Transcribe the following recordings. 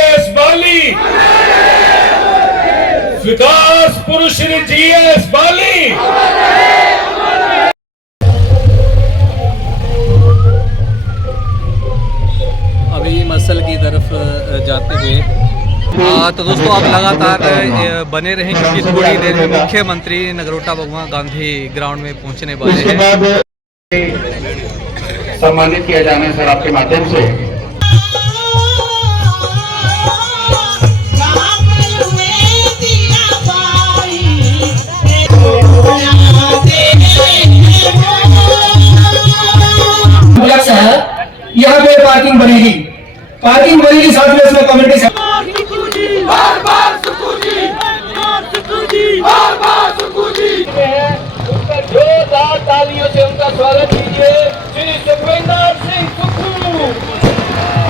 GS बाली, विकास पुरुष Shri GS बाली। अभी muscle की तरफ जाते हुए तो दोस्तों आप लगातार बने रहें क्योंकि थोड़ी देर में मुख्यमंत्री नगरोटा भगवान गांधी ग्राउंड में पहुंचने वाले हैं। सम्मानित किया जाना है सर आपके माध्यम से। यहाँ पे पार्किंग बनेगी, साथ में उसमें कम्युनिटी जोरदार तालियों से उनका स्वागत कीजिए श्री सुखविंदर सिंह सुक्खू।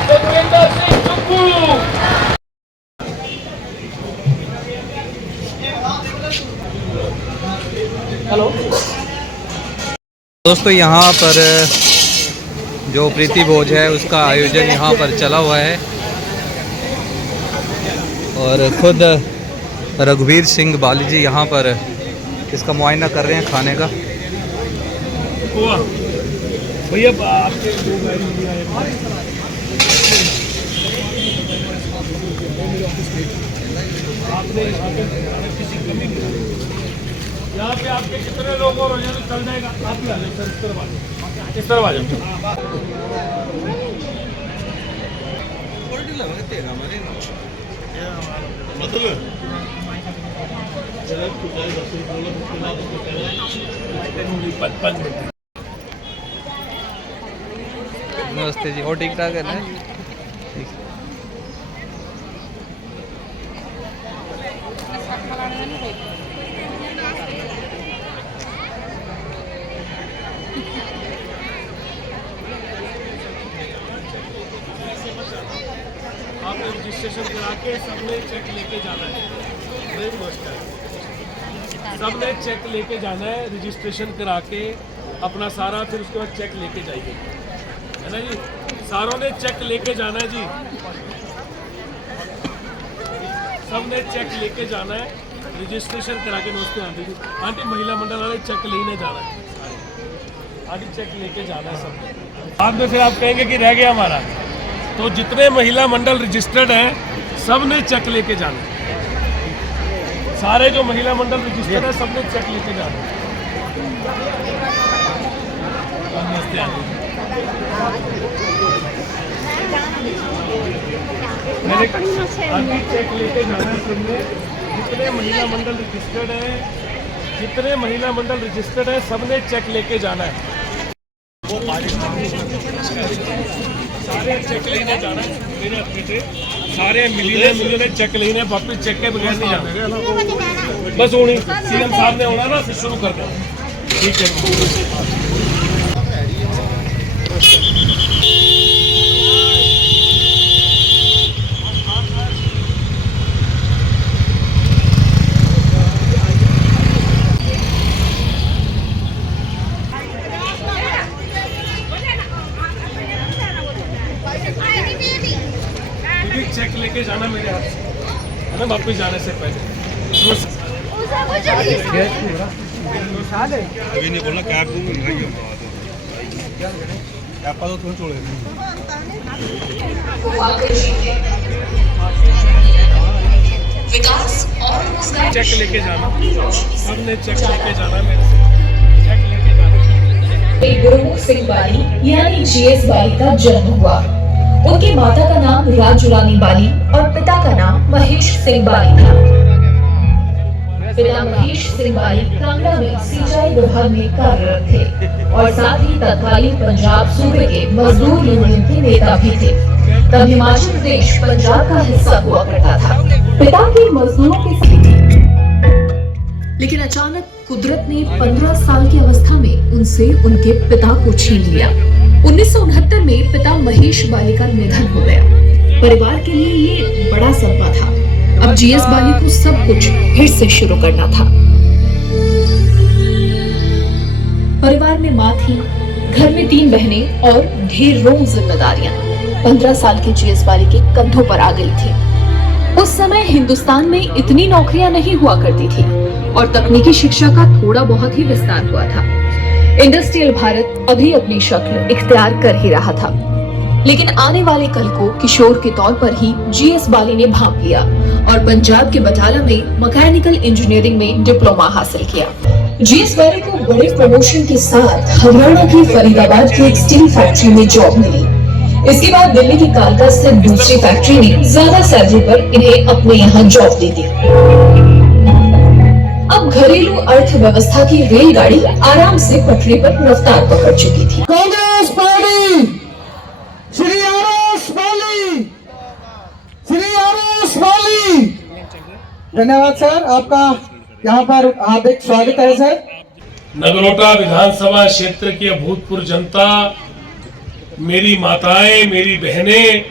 सुखविंदर सिंह सुक्खू। हेलो दोस्तों, यहाँ पर जो प्रीति भोज है उसका आयोजन यहाँ पर चला हुआ है और खुद रघुवीर सिंह बाली जी यहाँ पर इसका मुआयना कर रहे हैं खाने का। भैया आपने यहाँ पे आपके कितने लोग और हो जाए चल जाएगा। आप भी आ जाओ सर, इस तरफ आ जाओ। नमस्ते जी, और ठीक ठाक है ना? आपने रजिस्ट्रेशन करा के सबने चेक लेके जाना है। सबने चेक लेके जाना है, रजिस्ट्रेशन करा के अपना सारा, फिर उसके बाद चेक लेके जाइए, है ना जी। सारों ने चेक लेके जाना है जी, सबने चेक लेके जाना है, रजिस्ट्रेशन करा के। नमस्ते आंटी जी। आंटी महिला मंडल वाले चेक लेने जाना है, आंटी चेक लेके जाना है सब। बाद में फिर आप कहेंगे कि रह गया हमारा, तो जितने महिला मंडल रजिस्टर्ड हैं सब ने चेक लेके जाना। सारे जो महिला मंडल रजिस्टर्ड है सब ने चेक लेके जाना। मैंने चेक लेके जाना सबने। जितने महिला मंडल रजिस्टर्ड है सब ने चेक लेके जाना है। सारे चेक लेने जाना है मेरे हफ्ते से। सारे मिलियन चेक लेने, वापिस चेक के बगैर नहीं जाना। बस होनी सीएम साहब ने होना ना, फिर शुरू कर दो। ठीक है। चेक लेके जाना मेरे हाथ से, है ना, वापिस जाने से पहले। अभी नहीं बोलना कैब तो तुम छोड़े। विकास और रोजगार चेक लेके जाना, सबने चेक लेके जाना मेरे से, चेक लेके जाना। गुरुमुख सिंह बाली यानी जीएस बाली का जन्म हुआ। उनकी माता का नाम राजू रानी बाली और पिता का नाम महेश सिंह बाली था। पिता महेश सिंह बाली कांगड़ा में सिंचाई विभाग में कार्यरत थे और साथ ही तत्कालीन पंजाब सूबे के मजदूर यूनियन के नेता भी थे। तब हिमाचल प्रदेश पंजाब का हिस्सा हुआ करता था। पिता के मजदूरों की स्थिति, लेकिन अचानक कुदरत ने 15 साल की अवस्था में उनसे उनके पिता को छीन लिया। 1969 में पिता महेश बाली का निधन हो गया। परिवार के लिए ये बड़ा सदमा था। अब जीएस बाली को सब कुछ फिर से शुरू करना था। परिवार में माँ थी, घर में 3 बहनें और ढेरों जिम्मेदारियां। 15 साल की जीएस बाली के कंधों पर आ गई थी। उस समय हिंदुस्तान में इतनी नौकरियां नहीं हुआ करती थी और तकनीकी शिक्षा का थोड़ा बहुत ही विस्तार हुआ था। इंडस्ट्रियल भारत अभी अपनी शक्ल इख्तियार कर ही रहा था, लेकिन आने वाले कल को किशोर के तौर पर ही जीएस बाली ने भांप लिया और पंजाब के बटाला में मैकेनिकल इंजीनियरिंग में डिप्लोमा हासिल किया। जीएस बाली को बड़े प्रमोशन के साथ हरियाणा की फरीदाबाद की एक स्टील फैक्ट्री में जॉब मिली। इसके बाद दिल्ली की कालका स्थित दूसरी फैक्ट्री ने ज्यादा सैलरी पर इन्हें अपने यहाँ जॉब दे दी। अब घरेलू अर्थव्यवस्था की रेलगाड़ी आराम से पटरी पर रफ्तार पकड़ चुकी थी। कांग्रेस पार्टी श्री आरएस वाली, धन्यवाद सर, आपका यहाँ पर हार्दिक स्वागत है सर। नगरोटा विधानसभा क्षेत्र की अभूतपूर्व जनता, मेरी माताएं, मेरी बहनें,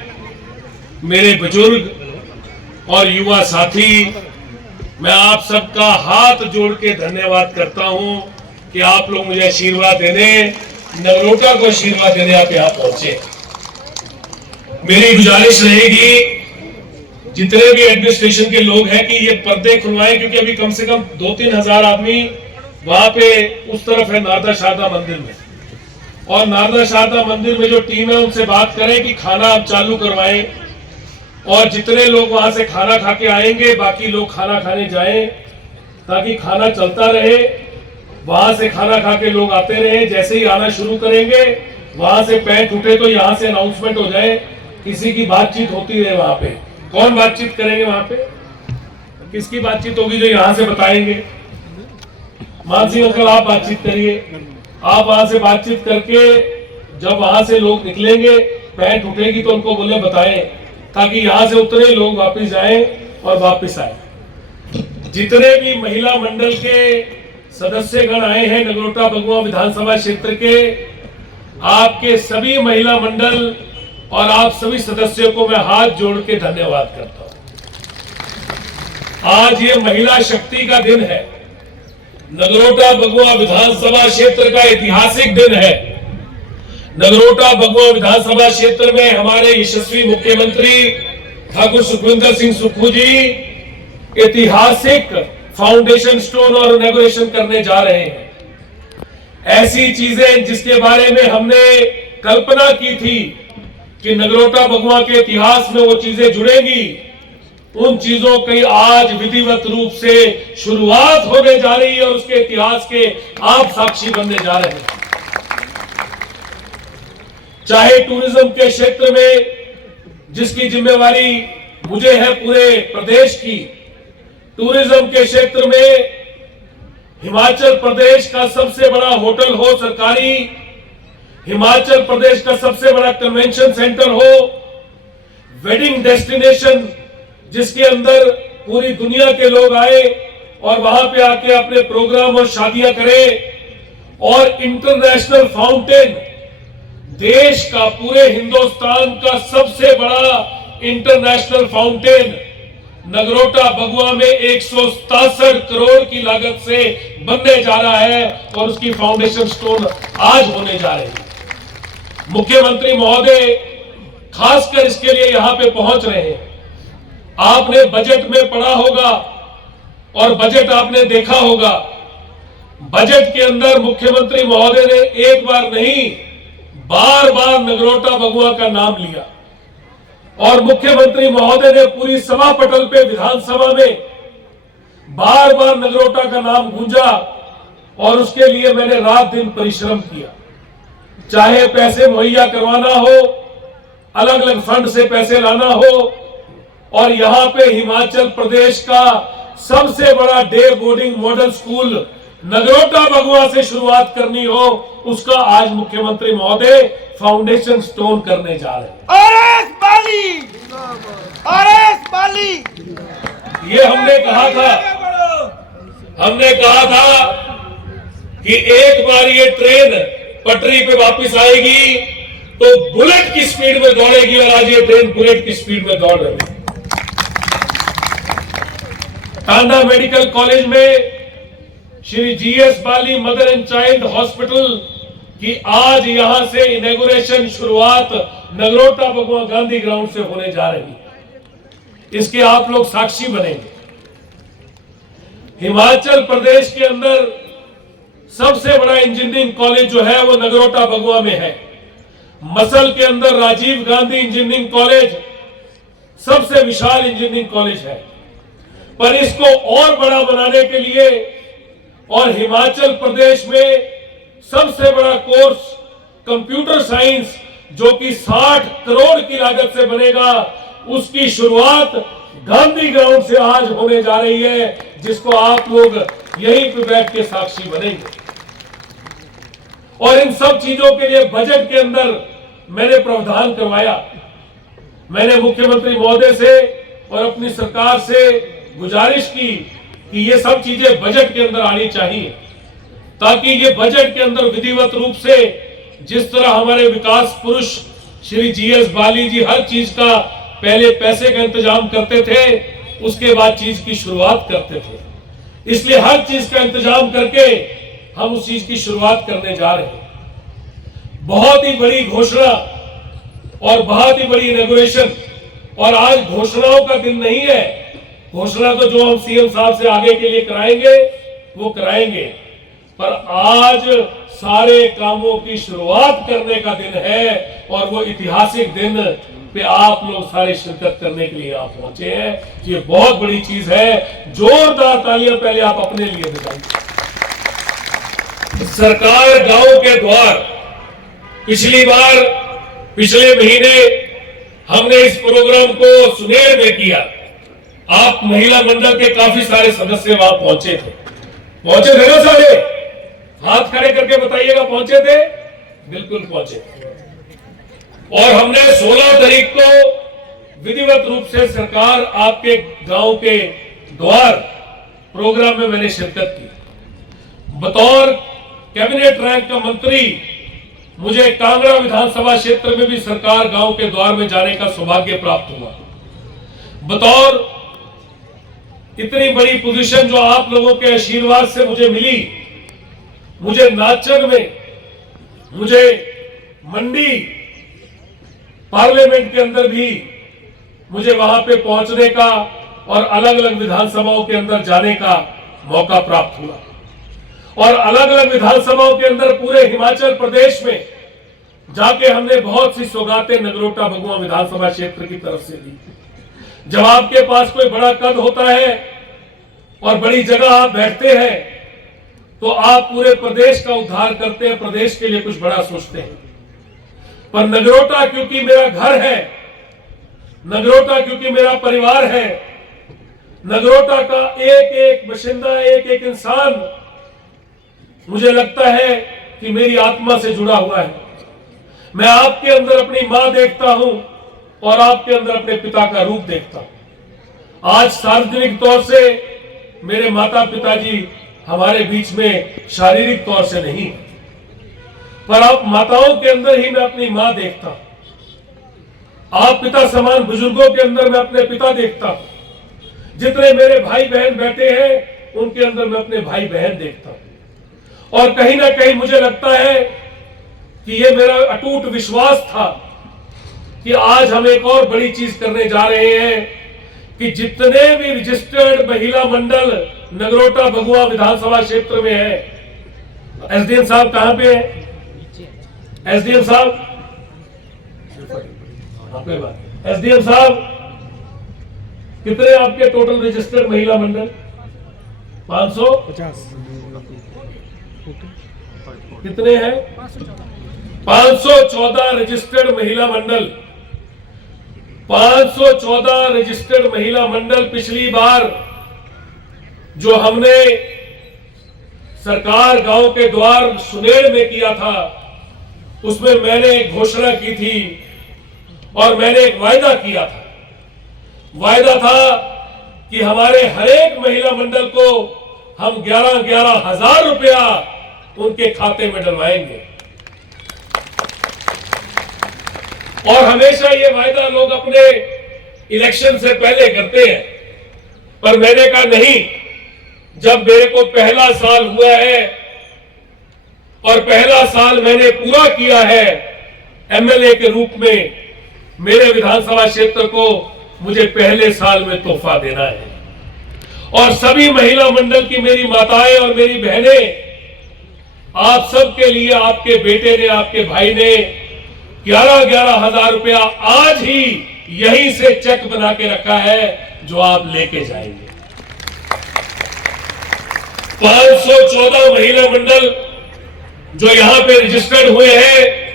मेरे बुजुर्ग और युवा साथी, मैं आप सबका हाथ जोड़ के धन्यवाद करता हूं कि आप लोग मुझे आशीर्वाद देने, नगरोटा को आशीर्वाद देने आप यहां पहुंचे। मेरी गुजारिश रहेगी जितने भी एडमिनिस्ट्रेशन के लोग हैं कि ये पर्दे खुलवाएं, क्योंकि अभी कम से कम 2-3 हजार आदमी वहां पे उस तरफ है नारदा शारदा मंदिर में, और नारदा शारदा मंदिर में जो टीम है उनसे बात करें कि खाना आप चालू करवाएं, और जितने लोग वहां से खाना खा के आएंगे बाकी लोग खाना खाने जाएं, ताकि खाना चलता रहे। वहां से खाना खा के लोग आते रहे, जैसे ही आना शुरू करेंगे वहां से पैंट उठे तो यहां से अनाउंसमेंट हो जाए, किसी की बातचीत होती रहे। वहां पे कौन बातचीत करेंगे? वहां पे किसकी बातचीत होगी? जो यहां से बताएंगे। मानसी अंकल आप बातचीत करिए, आप वहां से बातचीत करके जब वहां से लोग निकलेंगे पैंट उठेगी तो उनको बोले बताएं, ताकि यहां से उतरे लोग वापस जाएं और वापस आए। जितने भी महिला मंडल के सदस्यगण आए हैं नगरोटा बगुआ विधानसभा क्षेत्र के, आपके सभी महिला मंडल और आप सभी सदस्यों को मैं हाथ जोड़ के धन्यवाद करता हूं। आज ये महिला शक्ति का दिन है, नगरोटा बगुआ विधानसभा क्षेत्र का ऐतिहासिक दिन है। नगरोटा बगुआ विधानसभा क्षेत्र में हमारे यशस्वी मुख्यमंत्री ठाकुर सुखविंदर सिंह सुक्खू जी ऐतिहासिक फाउंडेशन स्टोन और इनॉग्रेशन करने जा रहे हैं। ऐसी चीजें जिसके बारे में हमने कल्पना की थी कि नगरोटा बगुआ के इतिहास में वो चीजें जुड़ेंगी, उन चीजों की आज विधिवत रूप से शुरुआत होने जा रही है और उसके इतिहास के आप साक्षी बनने जा रहे हैं। चाहे टूरिज्म के क्षेत्र में जिसकी जिम्मेवारी मुझे है पूरे प्रदेश की, टूरिज्म के क्षेत्र में हिमाचल प्रदेश का सबसे बड़ा होटल हो सरकारी, हिमाचल प्रदेश का सबसे बड़ा कन्वेंशन सेंटर हो, वेडिंग डेस्टिनेशन जिसके अंदर पूरी दुनिया के लोग आए और वहां पे आके अपने प्रोग्राम और शादियां करें, और इंटरनेशनल फाउंटेन, देश का पूरे हिंदुस्तान का सबसे बड़ा इंटरनेशनल फाउंटेन नगरोटा बगुआ में 167 करोड़ की लागत से बनने जा रहा है और उसकी फाउंडेशन स्टोन आज होने जा रही है। मुख्यमंत्री महोदय खासकर इसके लिए यहां पे पहुंच रहे हैं। आपने बजट में पढ़ा होगा और बजट आपने देखा होगा, बजट के अंदर मुख्यमंत्री महोदय ने एक बार नहीं बार बार नगरोटा बगुआ का नाम लिया, और मुख्यमंत्री महोदय ने पूरी सभा पटल पे विधानसभा में बार बार नगरोटा का नाम गूंजा, और उसके लिए मैंने रात दिन परिश्रम किया। चाहे पैसे मुहैया करवाना हो, अलग अलग फंड से पैसे लाना हो, और यहां पे हिमाचल प्रदेश का सबसे बड़ा day boarding model school Nagrota Bagwan से शुरुआत करनी हो, उसका आज मुख्यमंत्री महोदय फाउंडेशन स्टोन करने जा रहे हैं। आरएस बाली ये हमने कहा था कि एक बार ये ट्रेन पटरी पे वापस आएगी तो बुलेट की स्पीड में दौड़ेगी, और आज ये ट्रेन बुलेट की स्पीड में दौड़ रही है। टांडा मेडिकल कॉलेज में Shri GS Bali mother and child hospital की आज यहां से इनॉग्रेशन शुरुआत नगरोटा भगवा गांधी ग्राउंड से होने जा रही है। इसके आप लोग साक्षी बनेंगे। हिमाचल प्रदेश के अंदर सबसे बड़ा इंजीनियरिंग कॉलेज जो है वो नगरोटा भगवा में है। मसल के अंदर राजीव गांधी इंजीनियरिंग कॉलेज सबसे विशाल इंजीनियरिंग कॉलेज है, पर इसको और बड़ा बनाने के लिए और हिमाचल प्रदेश में सबसे बड़ा कोर्स कंप्यूटर साइंस जो कि 60 करोड़ की लागत से बनेगा, उसकी शुरुआत गांधी ग्राउंड से आज होने जा रही है, जिसको आप लोग यहीं पे बैठ के साक्षी बनेंगे। और इन सब चीजों के लिए बजट के अंदर मैंने प्रावधान करवाया। मैंने मुख्यमंत्री महोदय से और अपनी सरकार से गुजारिश की कि ये सब चीजें बजट के अंदर आनी चाहिए, ताकि ये बजट के अंदर विधिवत रूप से जिस तरह हमारे विकास पुरुष श्री जीएस बाली जी हर चीज का पहले पैसे का इंतजाम करते थे, उसके बाद चीज की शुरुआत करते थे। इसलिए हर चीज का इंतजाम करके हम उस चीज की शुरुआत करने जा रहे हैं। बहुत ही बड़ी घोषणा और बहुत ही बड़ी इनॉग्रेशन, और आज घोषणाओं का दिन नहीं है। घोषणा तो जो हम सीएम साहब से आगे के लिए कराएंगे वो कराएंगे, पर आज सारे कामों की शुरुआत करने का दिन है, और वो ऐतिहासिक दिन पे आप लोग सारे शिरकत करने के लिए आप पहुंचे हैं। ये बहुत बड़ी चीज है। जोरदार तालियां पहले आप अपने लिए बजाइए। सरकार गांव के द्वार, पिछले महीने हमने इस प्रोग्राम को सुनेर में किया। आप महिला मंडल के काफी सारे सदस्य वहां पहुंचे थे ना सारे? हाथ खड़े करके बताइएगा, पहुंचे थे? बिल्कुल पहुंचे। और हमने 16 तारीख को विधिवत रूप से सरकार आपके गांव के द्वार प्रोग्राम में मैंने शिरकत की। बतौर कैबिनेट रैंक का मंत्री मुझे कांगड़ा विधानसभा क्षेत्र में भी सरकार गांव के द्वार में जाने का सौभाग्य प्राप्त हुआ। बतौर इतनी बड़ी पोजीशन जो आप लोगों के आशीर्वाद से मुझे मिली, मुझे नाचन में, मुझे मंडी पार्लियामेंट के अंदर भी मुझे वहां पे पहुंचने का और अलग अलग विधानसभाओं के अंदर जाने का मौका प्राप्त हुआ। और अलग अलग विधानसभाओं के अंदर पूरे हिमाचल प्रदेश में जाके हमने बहुत सी सौगातें नगरोटा भगवा विधानसभा क्षेत्र की तरफ से दी। जब आपके पास कोई बड़ा कद होता है और बड़ी जगह आप बैठते हैं, तो आप पूरे प्रदेश का उद्धार करते हैं, प्रदेश के लिए कुछ बड़ा सोचते हैं। पर नगरोटा क्योंकि मेरा घर है, नगरोटा क्योंकि मेरा परिवार है, नगरोटा का एक एक बाशिंदा, एक एक इंसान मुझे लगता है कि मेरी आत्मा से जुड़ा हुआ है। मैं आपके अंदर अपनी मां देखता हूं और आपके अंदर अपने पिता का रूप देखता हूं। आज सार्वजनिक तौर से मेरे माता पिताजी हमारे बीच में शारीरिक तौर से नहीं, पर आप माताओं के अंदर ही मैं अपनी मां देखता हूं। आप पिता समान बुजुर्गों के अंदर मैं अपने पिता देखता हूं। जितने मेरे भाई बहन बैठे हैं उनके अंदर मैं अपने भाई बहन देखता हूं। और कहीं ना कहीं मुझे लगता है कि ये मेरा अटूट विश्वास था कि आज हम एक और बड़ी चीज करने जा रहे हैं कि जितने भी रजिस्टर्ड महिला मंडल नगरोटा भगवा विधानसभा क्षेत्र में है, एसडीएम साहब कहां पे है? एसडीएम साहब, एसडीएम साहब, कितने आपके टोटल रजिस्टर्ड महिला मंडल? 550 कितने हैं? 514 रजिस्टर्ड महिला मंडल। 514 रजिस्टर्ड महिला मंडल पिछली बार जो हमने सरकार गांव के द्वार सुनेर में किया था, उसमें मैंने एक घोषणा की थी और मैंने एक वायदा किया था। वायदा था कि हमारे हर एक महिला मंडल को हम 11-11 हजार रुपया उनके खाते में डलवाएंगे। और हमेशा ये वायदा लोग अपने इलेक्शन से पहले करते हैं, पर मैंने कहा नहीं, जब मेरे को पहला साल हुआ है और पहला साल मैंने पूरा किया है, एमएलए के रूप में मेरे विधानसभा क्षेत्र को मुझे पहले साल में तोहफा देना है। और सभी महिला मंडल की मेरी माताएं और मेरी बहनें, आप सबके लिए आपके बेटे ने, आपके भाई ने 11,11 हजार रुपया आज ही यहीं से चेक बना के रखा है, जो आप लेके जाएंगे। 514 महिला मंडल जो यहां पे रजिस्टर्ड हुए हैं,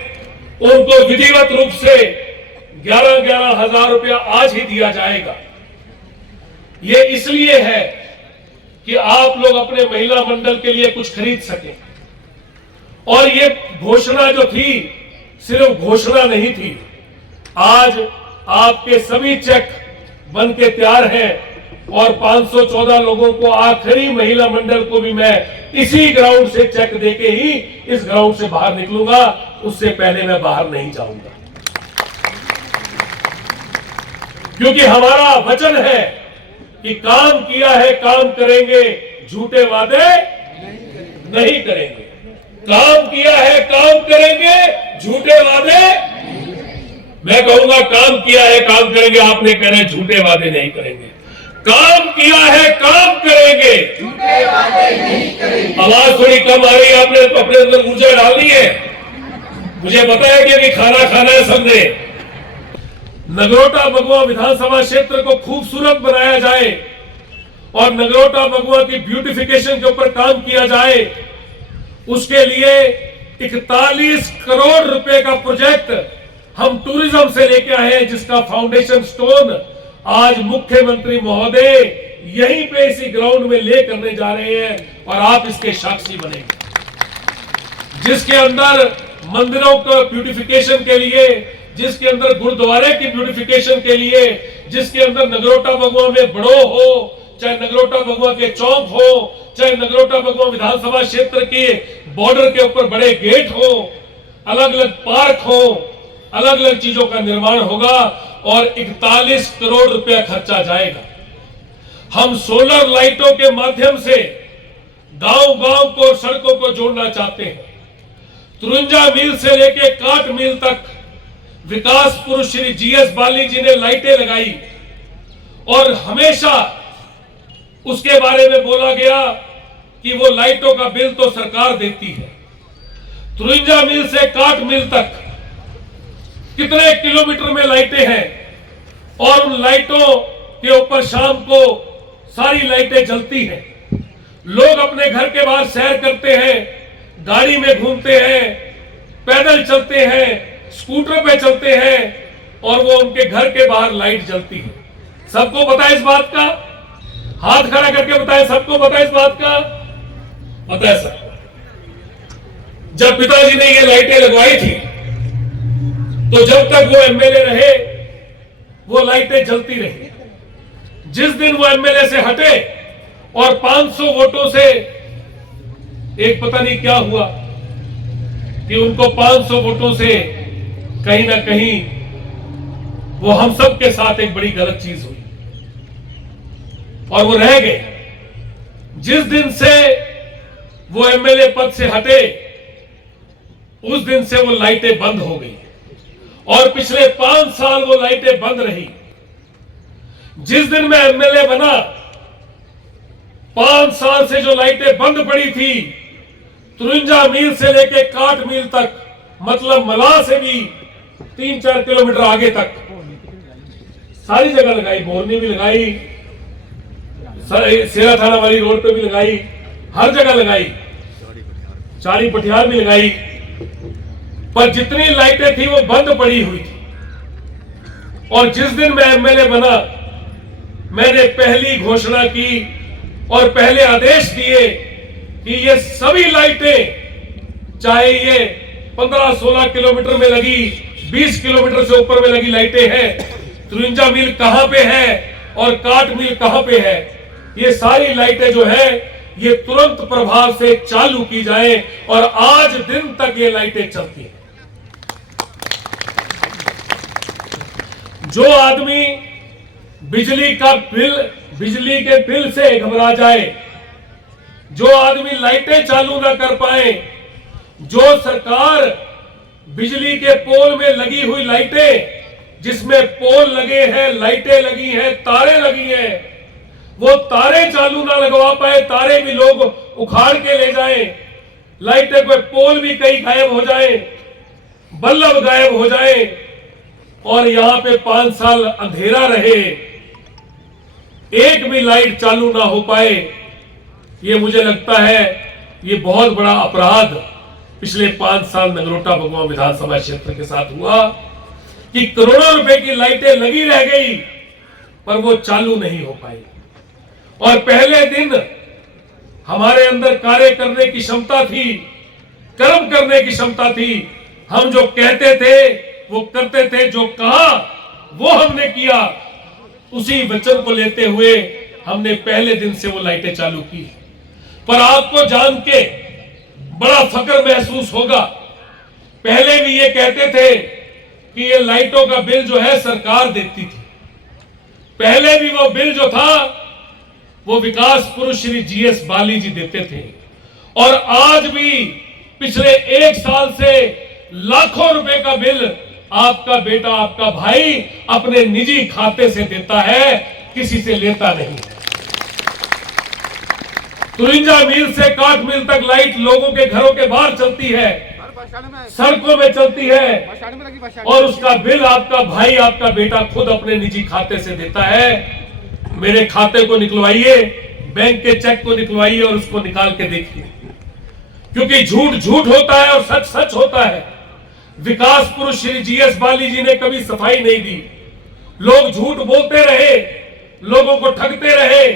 उनको विधिवत रूप से 11,11 हजार रुपया आज ही दिया जाएगा। ये इसलिए है कि आप लोग अपने महिला मंडल के लिए कुछ खरीद सकें। और ये घोषणा जो थी, सिर्फ घोषणा नहीं थी, आज आपके सभी चेक बन के तैयार हैं। और 514 लोगों को, आखिरी महिला मंडल को भी मैं इसी ग्राउंड से चेक देके ही इस ग्राउंड से बाहर निकलूंगा, उससे पहले मैं बाहर नहीं जाऊंगा। क्योंकि हमारा वचन है कि काम किया है काम करेंगे, झूठे वादे नहीं करेंगे। काम किया है काम करेंगे, झूठे वादे, मैं कहूंगा काम किया है काम करेंगे, आपने कह रहे झूठे वादे नहीं करेंगे। काम किया है काम करेंगे, झूठे वादे नहीं करेंगे। आवाज थोड़ी कम आ रही है, आपने तो अपने अंदर ऊर्जा डालनी है। मुझे पता है कि अभी खाना खाना है सबने। नगरोटा बगुआ विधानसभा क्षेत्र को खूबसूरत बनाया जाए और नगरोटा बगुआ की ब्यूटिफिकेशन के ऊपर काम किया जाए, उसके लिए 41 करोड़ रुपए का प्रोजेक्ट हम टूरिज्म से लेके आए हैं, जिसका फाउंडेशन स्टोन आज मुख्यमंत्री महोदय यहीं पे इसी ग्राउंड में ले करने जा रहे हैं और आप इसके साक्षी बनेंगे। जिसके अंदर मंदिरों का ब्यूटिफिकेशन के लिए, जिसके अंदर गुरुद्वारे की ब्यूटिफिकेशन के लिए, जिसके अंदर नगरोटा बगुआ में बड़ो हो, चाहे नगरोटा बगुआ के चौक हो, चाहे नगरोटा बगुआ विधानसभा क्षेत्र के बॉर्डर के ऊपर बड़े गेट हो, अलग अलग पार्क हो, अलग अलग चीजों का निर्माण होगा और 41 करोड़ रुपया खर्चा जाएगा। हम सोलर लाइटों के माध्यम से गांव-गांव को, सड़कों को जोड़ना चाहते हैं। 53 मील से लेके काट मील तक विकास पुरुष श्री जीएस बाली जी ने लाइटें लगाई और हमेशा उसके बारे में बोला गया कि वो लाइटों का बिल तो सरकार देती है। 53 मील से काट मील तक कितने किलोमीटर में लाइटें हैं और उन लाइटों के ऊपर शाम को सारी लाइटें जलती हैं। लोग अपने घर के बाहर सैर करते हैं, गाड़ी में घूमते हैं, पैदल चलते हैं, स्कूटर पे चलते हैं और वो उनके घर के बाहर लाइट जलती है। सबको पता है इस बात का? हाथ खड़ा करके बताएं, सबको पता है इस बात का? पता है सर। जब पिताजी ने ये लाइटें लगवाई थी तो जब तक वो एमएलए रहे वो लाइटें जलती रही। जिस दिन वो एमएलए से हटे और 500 वोटों से, एक पता नहीं क्या हुआ कि उनको 500 वोटों से कहीं ना कहीं वो हम सब के साथ एक बड़ी गलत चीज हुई और वो रह गए। जिस दिन से वो एमएलए पद से हटे उस दिन से वो लाइटें बंद हो गई और पिछले 5 साल वो लाइटें बंद रही। जिस दिन मैं एमएलए बना 5 साल से जो लाइटें बंद पड़ी थी, 53 मील से लेके काट मील तक, मतलब मलाह से भी 3-4 किलोमीटर आगे तक सारी जगह लगाई। मोरनी भी लगाई, सेरा थाना वाली रोड पे भी लगाई, हर जगह लगाई, चाली पटियार भी लगाई, पर जितनी लाइटें थी वो बंद पड़ी हुई थी। और जिस दिन मैं एमएलए बना मैंने पहली घोषणा की और पहले आदेश दिए कि ये सभी लाइटें, चाहे ये 15-16 किलोमीटर में लगी, 20 किलोमीटर से ऊपर में लगी लाइटें हैं, 53 मील कहां पे है और काट मील कहां पे है, ये सारी लाइटें जो है ये तुरंत प्रभाव से चालू की जाए और आज दिन तक ये लाइटें चलती हैं। जो आदमी बिजली के बिल से घबरा जाए, जो आदमी लाइटें चालू ना कर पाए, जो सरकार बिजली के पोल में लगी हुई लाइटें, जिसमें पोल लगे हैं, लाइटें लगी हैं, तारे लगी हैं, वो तारे चालू ना लगवा पाए, तारे भी लोग उखाड़ के ले जाएं, लाइटें कोई पोल भी कहीं गायब हो जाए, बल्ब गायब हो जाए और यहां पे 5 साल अंधेरा रहे, एक भी लाइट चालू ना हो पाए, ये मुझे लगता है ये बहुत बड़ा अपराध पिछले 5 साल नगरोटा भगवा विधानसभा क्षेत्र के साथ हुआ कि करोड़ों रुपए की लाइटें लगी रह गई पर वो चालू नहीं हो पाई। और पहले दिन हमारे अंदर कार्य करने की क्षमता थी, कर्म करने की क्षमता थी, हम जो कहते थे वो करते थे, जो कहा वो हमने किया, उसी वचन को लेते हुए हमने पहले दिन से वो लाइटें चालू की। पर आपको जान के बड़ा फक्र महसूस होगा, पहले भी ये कहते थे कि ये लाइटों का बिल जो है सरकार देती थी, पहले भी वो बिल जो था वो विकास पुरुष श्री जीएस बाली जी देते थे, और आज भी पिछले 1 साल से लाखों रुपए का बिल आपका बेटा, आपका भाई अपने निजी खाते से देता है, किसी से लेता नहीं। 53 मील से काट मील तक लाइट लोगों के घरों के बाहर चलती है, सड़कों में चलती है, और उसका बिल आपका भाई, आपका बेटा खुद अपने निजी खाते से देता है। मेरे खाते को निकलवाइए, बैंक के चेक को निकलवाइए और उसको निकाल के देखिए, क्योंकि झूठ झूठ होता है और सच सच होता है। विकास पुरुष श्री जीएस बाली जी ने कभी सफाई नहीं दी, लोग झूठ बोलते रहे, लोगों को ठगते रहे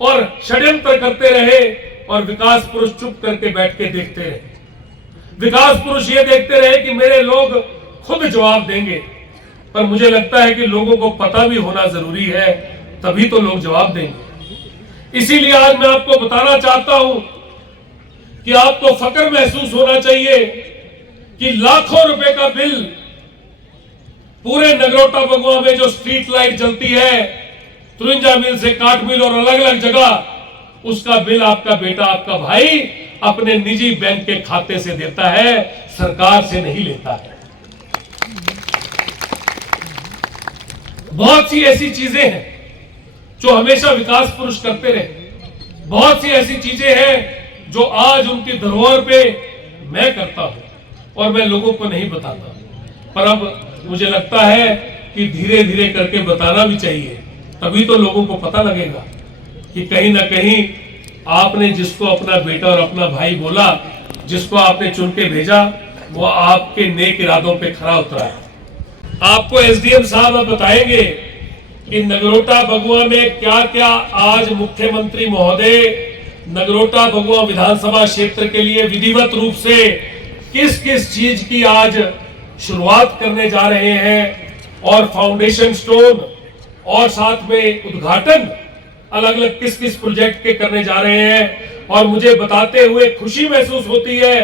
और षड्यंत्र करते रहे, और विकास पुरुष चुप करके बैठ के देखते रहे। विकास पुरुष ये देखते रहे कि मेरे लोग खुद जवाब देंगे, पर मुझे लगता है कि लोगों को पता भी होना जरूरी है, तभी तो लोग जवाब देंगे। इसीलिए आज मैं आपको बताना चाहता हूं कि आपको फक्र महसूस होना चाहिए कि लाखों रुपए का बिल पूरे नगरोटा भगवा में जो स्ट्रीट लाइट जलती है, 53 मील से काट मील और अलग अलग जगह, उसका बिल आपका बेटा, आपका भाई अपने निजी बैंक के खाते से देता है, सरकार से नहीं लेता है। बहुत सी ऐसी चीजें हैं जो हमेशा विकास पुरुष करते रहे, बहुत सी ऐसी चीजें हैं जो आज उनकी धरोहर पे मैं करता हूं और मैं लोगों को नहीं बताता, पर अब मुझे लगता है कि धीरे धीरे करके बताना भी चाहिए, तभी तो लोगों को पता लगेगा कि कहीं ना कहीं आपने जिसको अपना बेटा और अपना भाई बोला, जिसको आपने चुन के भेजा, वो आपके नेक इरादों पे खरा उतरा है। आपको एसडीएम साहब अब बताएंगे कि नगरोटा भगवा में क्या क्या आज मुख्यमंत्री महोदय नगरोटा भगवा विधानसभा क्षेत्र के लिए विधिवत रूप से किस किस चीज की आज शुरुआत करने जा रहे हैं, और फाउंडेशन स्टोन और साथ में उद्घाटन अलग अलग किस किस प्रोजेक्ट के करने जा रहे हैं। और मुझे बताते हुए खुशी महसूस होती है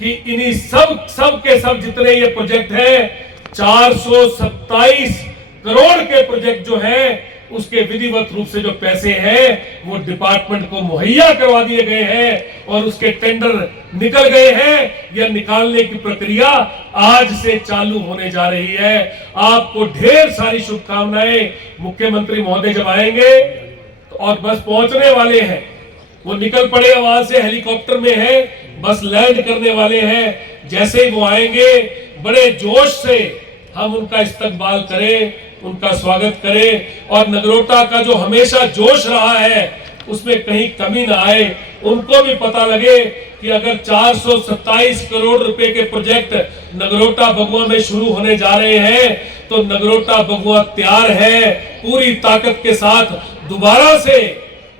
कि इन्हीं सब के सब जितने ये प्रोजेक्ट हैं, 427 करोड़ के प्रोजेक्ट जो है, उसके विधिवत रूप से जो पैसे हैं वो डिपार्टमेंट को मुहैया करवा दिए गए हैं और उसके टेंडर निकल गए हैं, या निकालने की प्रक्रिया आज से चालू होने जा रही है। आपको ढेर सारी शुभकामनाएं। मुख्यमंत्री महोदय जब आएंगे तो और बस पहुंचने वाले हैं, वो निकल पड़े वहां से, हेलीकॉप्टर में है, बस लैंड करने वाले हैं। जैसे ही वो आएंगे बड़े जोश से हम उनका इस्तकबाल करें, उनका स्वागत करें, और नगरोटा का जो हमेशा जोश रहा है उसमें कहीं कमी ना आए। उनको भी पता लगे कि अगर 427 करोड़ रुपए के प्रोजेक्ट नगरोटा भगवा में शुरू होने जा रहे हैं तो नगरोटा भगवा तैयार है पूरी ताकत के साथ दोबारा से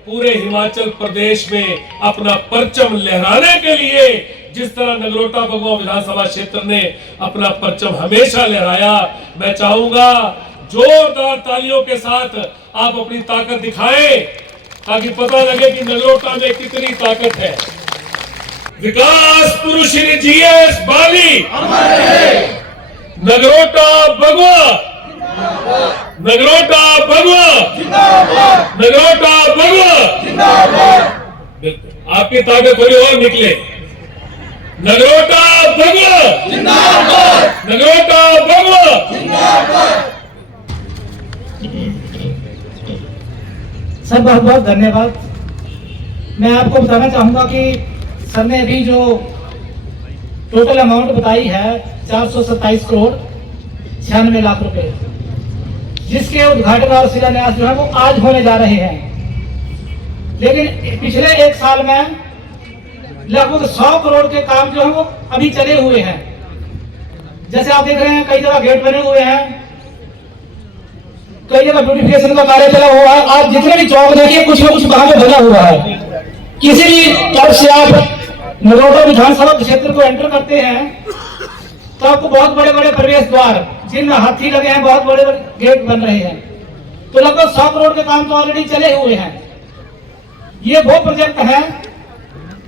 पूरे हिमाचल प्रदेश में अपना परचम लहराने के लिए, जिस तरह नगरोटा भगवा विधानसभा क्षेत्र ने अपना परचम हमेशा लहराया। मैं चाहूंगा जोरदार तालियों के साथ आप अपनी ताकत दिखाएं, ताकि पता लगे कि नगरोटा में कितनी ताकत है। विकास पुरुष श्री जीएस बाली, नगरोटा भगवा, नगरोटा भगवा, नगरोटा भगवा। आपकी ताकत थोड़ी और निकले। नगरोटा भगवा, नगरोटा भगवा। सर बहुत बहुत धन्यवाद। मैं आपको बताना चाहूंगा कि सर ने अभी जो टोटल अमाउंट बताई है 427 करोड़ 96 लाख रुपए, जिसके उद्घाटन और शिलान्यास जो है वो आज होने जा रहे हैं। लेकिन पिछले एक साल में लगभग 100 करोड़ के काम जो है वो अभी चले हुए हैं। जैसे आप देख रहे हैं कई जगह गेट बने हुए हैं, कई जगह ब्यूटिफिकेशन का कार्य चला हुआ है। आप जितने भी चौक देखिए कुछ न कुछ वहां पे बना हुआ है। किसी भी तरफ से आप नगरोटा विधानसभा क्षेत्र को एंटर करते हैं तो आपको बहुत बड़े बड़े प्रवेश द्वार जिनमें हाथी लगे हैं, बहुत बड़े बड़े गेट बन रहे हैं। तो लगभग 100 करोड़ के काम तो ऑलरेडी चले हुए हैं। ये वो प्रोजेक्ट है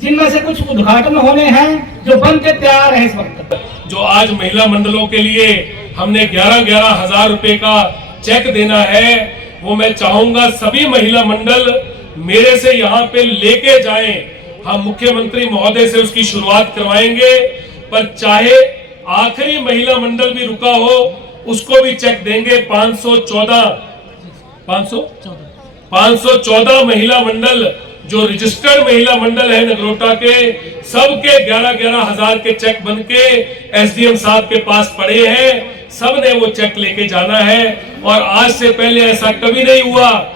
जिनमें से कुछ उद्घाटन होने हैं जो बन के तैयार है इस वक्त। जो आज महिला मंडलों के लिए हमने 11-11 हजार रुपए का चेक देना है, वो मैं चाहूंगा सभी महिला मंडल मेरे से यहाँ पे लेके जाएं। हम मुख्यमंत्री महोदय से उसकी शुरुआत करवाएंगे, पर चाहे आखिरी महिला मंडल भी रुका हो उसको भी चेक देंगे। 514 महिला मंडल जो रजिस्टर्ड महिला मंडल है नगरोटा के, सबके 11-11 हजार के चेक बनके एसडीएम साहब के पास पड़े हैं। सब ने वो चेक लेके जाना है और आज से पहले ऐसा कभी नहीं हुआ।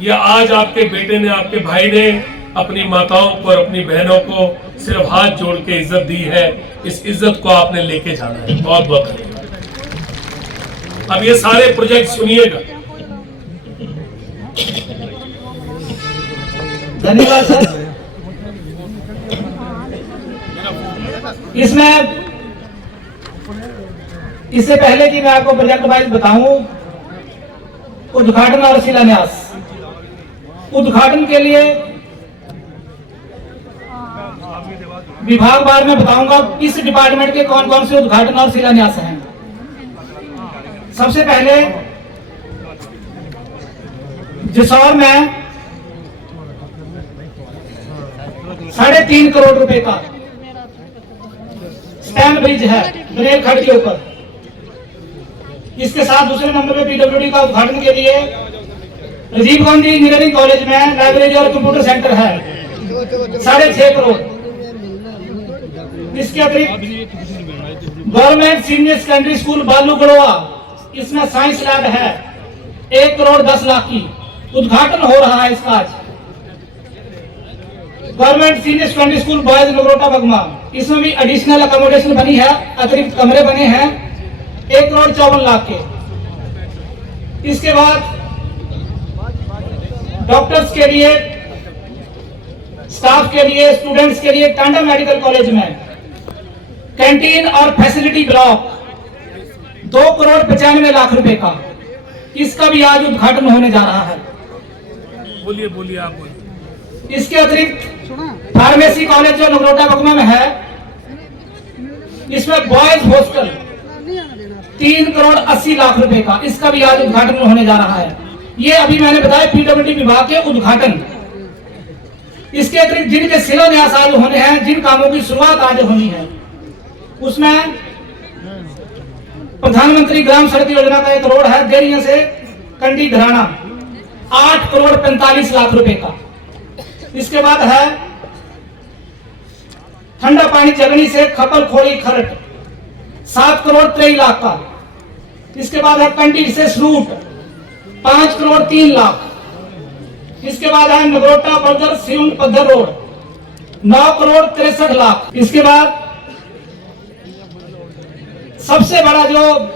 ये आज आपके बेटे ने, आपके भाई ने अपनी माताओं को और अपनी बहनों को सिर्फ हाथ जोड़ के इज्जत दी है। इस इज्जत को आपने लेके जाना है। बहुत बहुत धन्यवाद। अब ये सारे प्रोजेक्ट सुनिएगा। धन्यवाद सर। इसमें इससे पहले कि मैं आपको प्रोजेक्ट वाइज बताऊं, उद्घाटन और शिलान्यास। उद्घाटन के लिए विभागवार में बताऊंगा किस डिपार्टमेंट के कौन कौन से उद्घाटन और शिलान्यास हैं। सबसे पहले जिसौर में 3.5 करोड़ रुपए का स्टैंड ब्रिज है बनेल खड़ के ऊपर। इसके साथ दूसरे नंबर पे पीडब्ल्यूडी का उद्घाटन के लिए राजीव गांधी इंजीनियरिंग कॉलेज में लाइब्रेरी और कंप्यूटर सेंटर है 6.5 करोड़। इसके अतिरिक्त गवर्नमेंट सीनियर सेकेंडरी स्कूल बालू गढ़वा, इसमें साइंस लैब है 1 करोड़ 10 लाख की। उद्घाटन हो रहा है इसका आज। Government senior secondary school boys Nagrota Bagwan, इसमें भी एडिशनल अकोमोडेशन बनी है, अतिरिक्त कमरे बने हैं 1 करोड़ 54 लाख के। इसके बाद डॉक्टर्स के लिए, स्टाफ के लिए, स्टूडेंट्स के लिए टांडा मेडिकल कॉलेज में कैंटीन और फैसिलिटी ब्लॉक 2 करोड़ 95 लाख रुपए का। इसका भी आज उद्घाटन होने जा रहा है। बोलिए बोलिए, आप बोलिए। इसके अतिरिक्त फार्मेसी कॉलेज जो नगरोटा बगमा में है, इसमें बॉयज हॉस्टल 3 करोड़ 80 लाख रुपए का। इसका भी आज उद्घाटन होने जा रहा है। ये अभी मैंने बताया पीडब्ल्यूडी विभाग के उद्घाटन। इसके अतिरिक्त जिनके शिलान्यास आज होने हैं, जिन कामों की शुरुआत आज होनी है, उसमें प्रधानमंत्री ग्राम सड़क योजना का 1 करोड़ है देरिया से कंडी घराना 8 करोड़ 45 लाख रुपए का। इसके बाद है ठंडा पानी जगनी से खपल खोड़ी खरट 7 करोड़ 23 लाख का। इसके बाद है कंडी से रूट 5 करोड़ 3 लाख। इसके बाद है नगरोटा बर्दर सिउन पद्धर रोड 9 करोड़ 63 लाख। इसके बाद सबसे बड़ा जो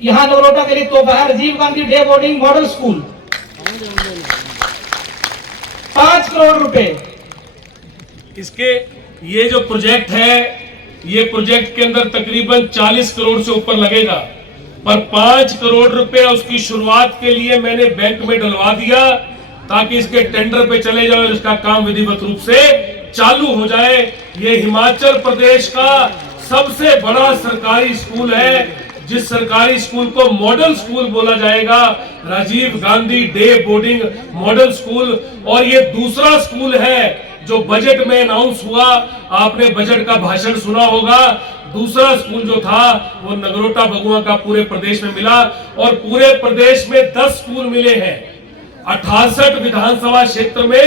यहां नगरोटा के लिए तोहफा है Rajiv Gandhi day boarding model school 5 crore रुपए। इसके ये जो प्रोजेक्ट है, ये प्रोजेक्ट के अंदर तकरीबन 40 करोड़ से ऊपर लगेगा, पर 5 करोड़ रुपए उसकी शुरुआत के लिए मैंने बैंक में डलवा दिया ताकि इसके टेंडर पे चले जाए और इसका काम विधिवत रूप से चालू हो जाए। ये हिमाचल प्रदेश का सबसे बड़ा सरकारी स्कूल है जिस सरकारी स्कूल को मॉडल स्कूल बोला जाएगा, Rajiv Gandhi day boarding model school, और ये दूसरा स्कूल है जो बजट में अनाउंस हुआ। आपने बजट का भाषण सुना होगा। दूसरा स्कूल जो था वो नगरोटा बगुआ का पूरे प्रदेश में मिला, और पूरे प्रदेश में 10 स्कूल मिले हैं। 68 विधानसभा क्षेत्र में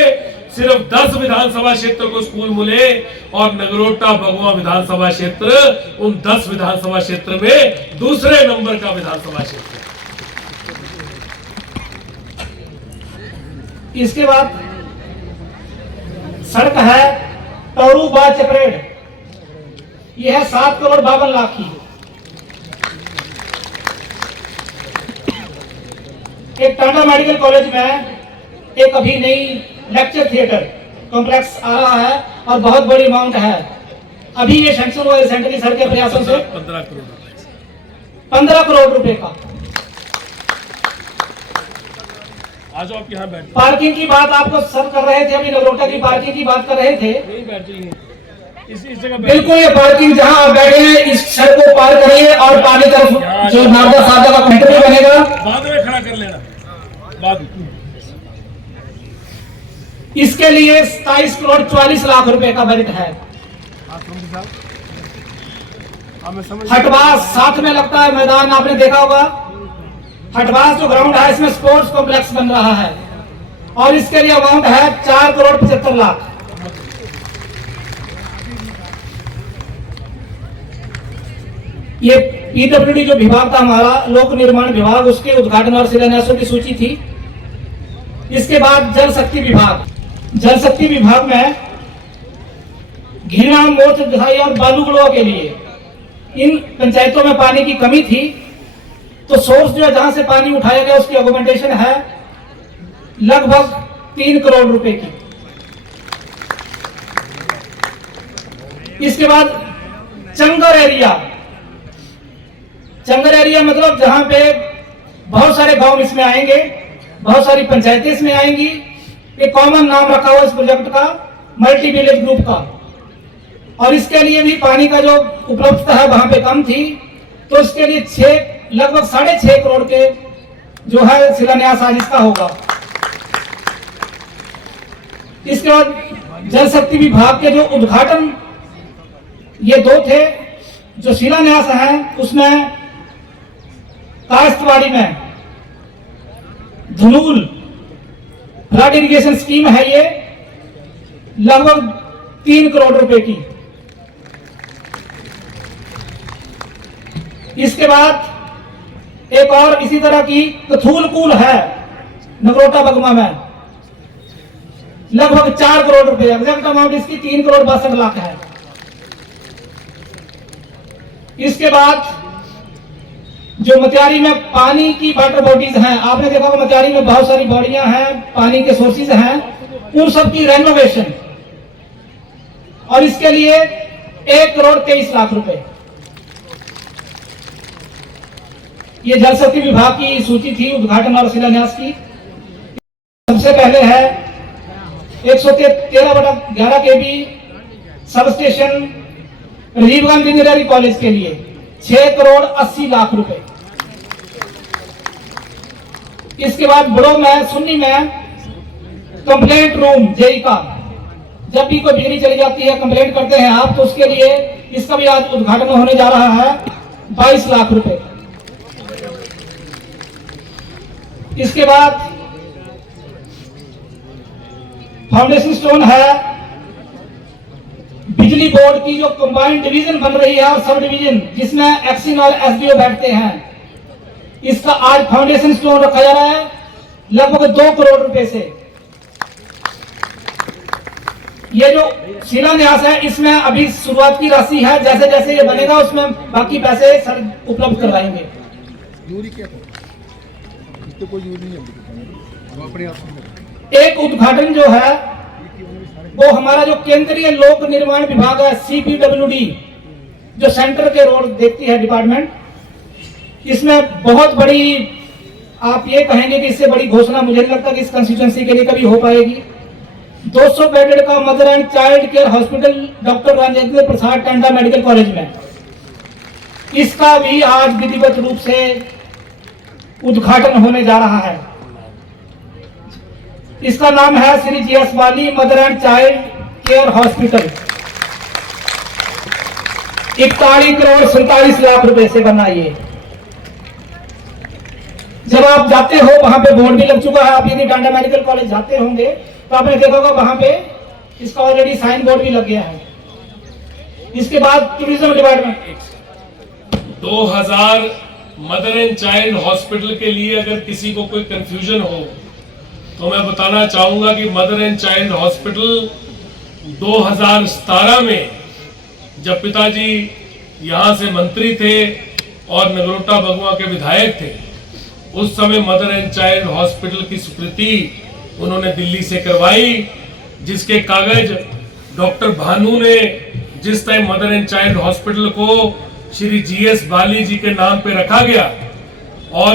सिर्फ 10 विधानसभा क्षेत्र को स्कूल मिले, और नगरोटा बगुआ विधानसभा क्षेत्र उन 10 विधानसभा क्षेत्र में दूसरे नंबर का विधानसभा क्षेत्र। इसके बाद सड़क है टोरू बा चपरेड़, यह है 7 करोड़ 52 लाख की। एक टांडा मेडिकल कॉलेज में एक अभी नई लेक्चर थिएटर कॉम्प्लेक्स आ रहा है, और बहुत बड़ी अमाउंट है। अभी ये सैंक्शन हुआ रिसेंटली सर के प्रयासों से 15 करोड़ रुपए का। आज आप यहाँ बैठ पार्किंग की बात आपको सर कर रहे थे, अभी नगरोटा की पार्किंग की बात कर रहे थे। बैठ जाइए, इस जगह बिल्कुल ये पार्किंग जहां आप बैठे हैं इस सड़क को पार करिए, और पानी तरफ जो नारदा सादा का कंट्रोल बनेगा बाद में खड़ा कर लेना बाद में। इसके लिए 27 करोड़ 44 लाख रुपए का बजट है। हटवास साथ में लगता है मैदान, आपने देखा होगा। हटवास जो ग्राउंड है इसमें स्पोर्ट्स कॉम्प्लेक्स बन रहा है, और इसके लिए अमाउंट है 4 करोड़ 75 लाख। ये पीडब्ल्यूडी जो विभाग था हमारा, लोक निर्माण विभाग, उसके उद्घाटन और शिलान्यासों की सूची थी। इसके बाद जल शक्ति विभाग, जल शक्ति विभाग में घिरणा, मोर्च दिखाई और बालूगढ़वा के लिए इन पंचायतों में पानी की कमी थी, तो सोर्स जो है जहां से पानी उठाया गया उसकी ऑगमेंटेशन है लगभग 3 करोड़ रुपए की। इसके बाद चंगर एरिया, चंगर एरिया मतलब जहां पे बहुत सारे गांव इसमें आएंगे, बहुत सारी पंचायतें इसमें आएंगी। एक कॉमन नाम रखा हुआ इस प्रोजेक्ट का, मल्टी विलेज ग्रुप का, और इसके लिए भी पानी का जो उपलब्धता है वहां पे कम थी, तो इसके लिए लगभग 6.5 करोड़ के जो है शिलान्यास आज इसका होगा। इसके बाद जल शक्ति विभाग के जो उद्घाटन ये 2 थे, जो शिलान्यास है उसमें काश्तवाड़ी में धुनूल फ्लड इरिगेशन स्कीम है, ये लगभग 3 करोड़ रुपए की। इसके बाद एक और इसी तरह की कथूल कूल है नगरोटा बगमा में, लगभग 4 करोड़ रुपए। एग्जैक्ट अमाउंट इसकी 3 करोड़ 62 लाख है। इसके बाद जो मतियारी में पानी की वाटर बॉडीज हैं, आपने देखा होगा मतियारी में बहुत सारी बॉडियां हैं, पानी के सोर्सेज हैं, उन सब की रेनोवेशन, और इसके लिए 1 करोड़ 23 लाख रुपए। ये जल शक्ति विभाग की सूची थी उद्घाटन और शिलान्यास की। सबसे पहले है 113/11 kV sub station Rajiv Gandhi engineering college के लिए 6 करोड़ 80 लाख रुपए। इसके बाद बड़ो में सुन्नी में कंप्लेंट रूम जेई का, जब भी कोई बिजली चली जाती है कंप्लेंट करते हैं आप, तो उसके लिए इसका भी आज उद्घाटन होने जा रहा है 22 लाख रुपए। इसके बाद फाउंडेशन स्टोन है बिजली बोर्ड की जो कंबाइंड डिवीजन बन रही है और सब डिवीजन, जिसमें एक्सिन और एसडीओ बैठते हैं, इसका आज फाउंडेशन स्टोन रखा जा रहा है लगभग 2 करोड़ रुपए से। ये जो शिलान्यास है इसमें अभी शुरुआत की राशि है, जैसे जैसे ये बनेगा उसमें बाकी पैसे सर उपलब्ध करवाएंगे। एक उद्घाटन जो है वो हमारा जो केंद्रीय लोक निर्माण विभाग है CPWD, जो सेंटर के रोड देखती है डिपार्टमेंट, इसमें बहुत बड़ी, आप ये कहेंगे कि इससे बड़ी घोषणा मुझे नहीं लगता कि इस कंस्टिट्यूएंसी के लिए कभी हो पाएगी। 200 बेडेड का mother and child care hospital doctor Rajendra Prasad Tanda medical college में, इसका भी आज विधिवत रूप से उद्घाटन होने जा रहा है। इसका नाम है Shri GS Bali mother and child care hospital. 41 crore 47 lakh रुपए से बना ये। जब आप जाते हो वहां पे बोर्ड भी लग चुका है। आप यदि टांडा मेडिकल कॉलेज जाते होंगे तो आपने देखा होगा वहां पे इसका ऑलरेडी साइन बोर्ड भी लग गया है। इसके बाद tourism department 2000 mother and child hospital के लिए अगर किसी को कोई कंफ्यूजन हो तो मैं बताना चाहूंगा कि मदर एंड चाइल्ड हॉस्पिटल 2017 में जब पिताजी यहां से मंत्री थे और नगरोटा बगुआ के विधायक थे, उस समय मदर एंड चाइल्ड हॉस्पिटल की स्वीकृति उन्होंने दिल्ली से करवाई, जिसके कागज डॉक्टर भानु ने जिस time mother and child hospital को श्री जीएस बाली जी के नाम पे रखा गया और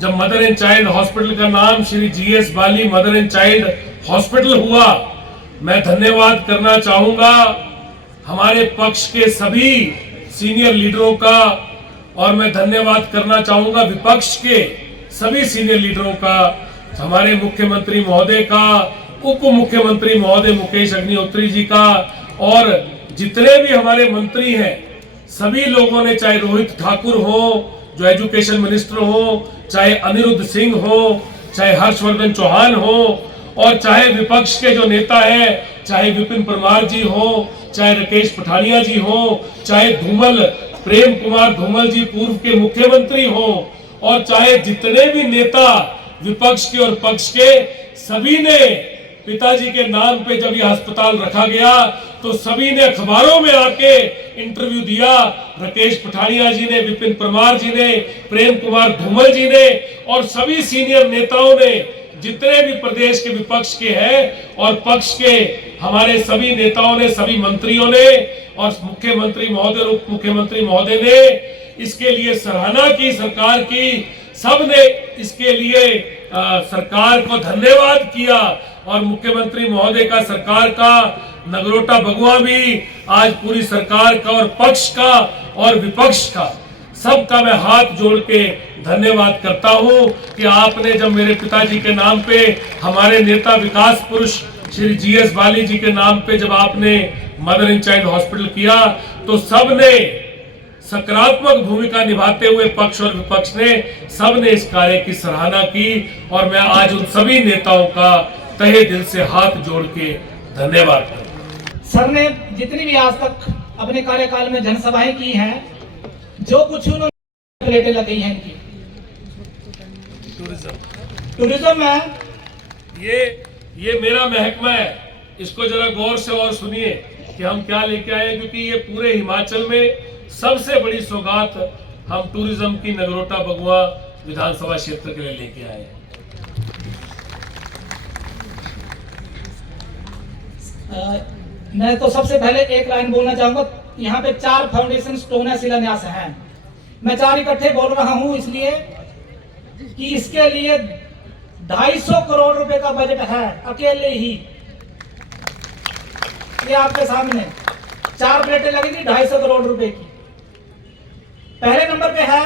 जब मदर एंड चाइल्ड हॉस्पिटल का नाम Shri GS Bali mother and child hospital हुआ, मैं धन्यवाद करना चाहूंगा हमारे पक्ष के सभी सीनियर लीडरों का और मैं धन्यवाद करना चाहूंगा विपक्ष के सभी सीनियर लीडरों का, हमारे मुख्यमंत्री महोदय का, उप मुख्यमंत्री महोदय मुकेश अग्निहोत्री जी का और जितने भी हमारे मंत्री हैं सभी लोगों ने, चाहे रोहित ठाकुर हो जो एजुकेशन मिनिस्टर हो, चाहे अनिरुद्ध सिंह हो, चाहे हर्षवर्धन चौहान हो और चाहे विपक्ष के जो नेता हैं, चाहे विपिन परमार जी हो, चाहे राकेश पठानिया जी हो, चाहे प्रेम कुमार धूमल जी पूर्व के मुख्यमंत्री हो और चाहे जितने भी नेता विपक्ष के और पक्ष के, सभी ने पिताजी के नाम पे जब ये अस्पताल रखा गया तो सभी ने अखबारों में आके इंटरव्यू दिया। राकेश पठानिया जी ने, विपिन परमार जी ने, प्रेम कुमार धूमल जी ने और सभी सीनियर नेताओं ने, जितने भी प्रदेश के विपक्ष के हैं और पक्ष के हमारे सभी नेताओं ने, सभी मंत्रियों ने और मुख्यमंत्री महोदय, उप मुख्यमंत्री महोदय ने इसके लिए सराहना की, सरकार की, सबने इसके लिए सरकार को धन्यवाद किया और मुख्यमंत्री महोदय का, सरकार का, नगरोटा बगुआ भी आज पूरी सरकार का और पक्ष का और विपक्ष का सबका मैं हाथ जोड़ के धन्यवाद करता हूं कि आपने जब मेरे पिताजी के नाम पे, हमारे नेता विकास पुरुष श्री जीएस बाली जी के नाम पे जब आपने मदर एंड चाइल्ड हॉस्पिटल किया तो सबने सकारात्मक भूमिका निभाते हुए पक्ष और विपक्ष ने सबने इस कार्य की सराहना की और मैं आज उन सभी नेताओं का तहे दिल से हाथ जोड़ के धन्यवाद करता हूं। सर ने जितनी भी आज तक अपने कार्यकाल में जनसभाएं की हैं, जो कुछ उन्होंने प्लेटें लगी हैं इनकी टूरिज्म में, ये मेरा महकमा है, इसको जरा गौर से और सुनिए कि हम क्या लेके आए, क्योंकि ये पूरे हिमाचल में सबसे बड़ी सौगात हम टूरिज्म की नगरोटा बगुआ विधानसभा क्षेत्र के लिए लेके आए हैं। मैं तो सबसे पहले एक लाइन बोलना चाहूंगा। यहाँ पे 4 फाउंडेशन स्टोन शिलान्यास हैं। मैं 4 इकट्ठे बोल रहा हूँ इसलिए कि इसके लिए 250 करोड़ रुपए का बजट है अकेले ही। ये आपके सामने 4 प्लेटें लगेगी 250 करोड़ रुपए की। पहले नंबर पे है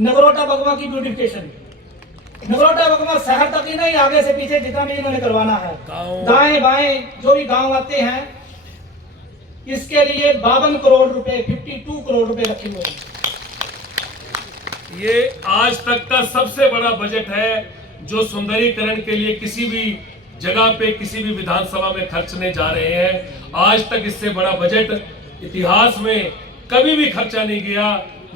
नगरोटा बगुआ की ब्यूटिफिकेशन। नगरोटा बगुआ शहर तक ही नहीं, आगे से पीछे जितना भी इन्होंने करवाना है, दाएं बाएं जो भी गांव आते हैं, इसके लिए 52 करोड़ रुपए 52 करोड़ रुपए रखे हुए हैं। ये आज तक का सबसे बड़ा बजट है जो सुंदरीकरण के लिए किसी भी जगह पे, किसी भी विधानसभा में खर्चने जा रहे हैं। आज तक इससे बड़ा बजट इतिहास में कभी भी खर्चा नहीं गया।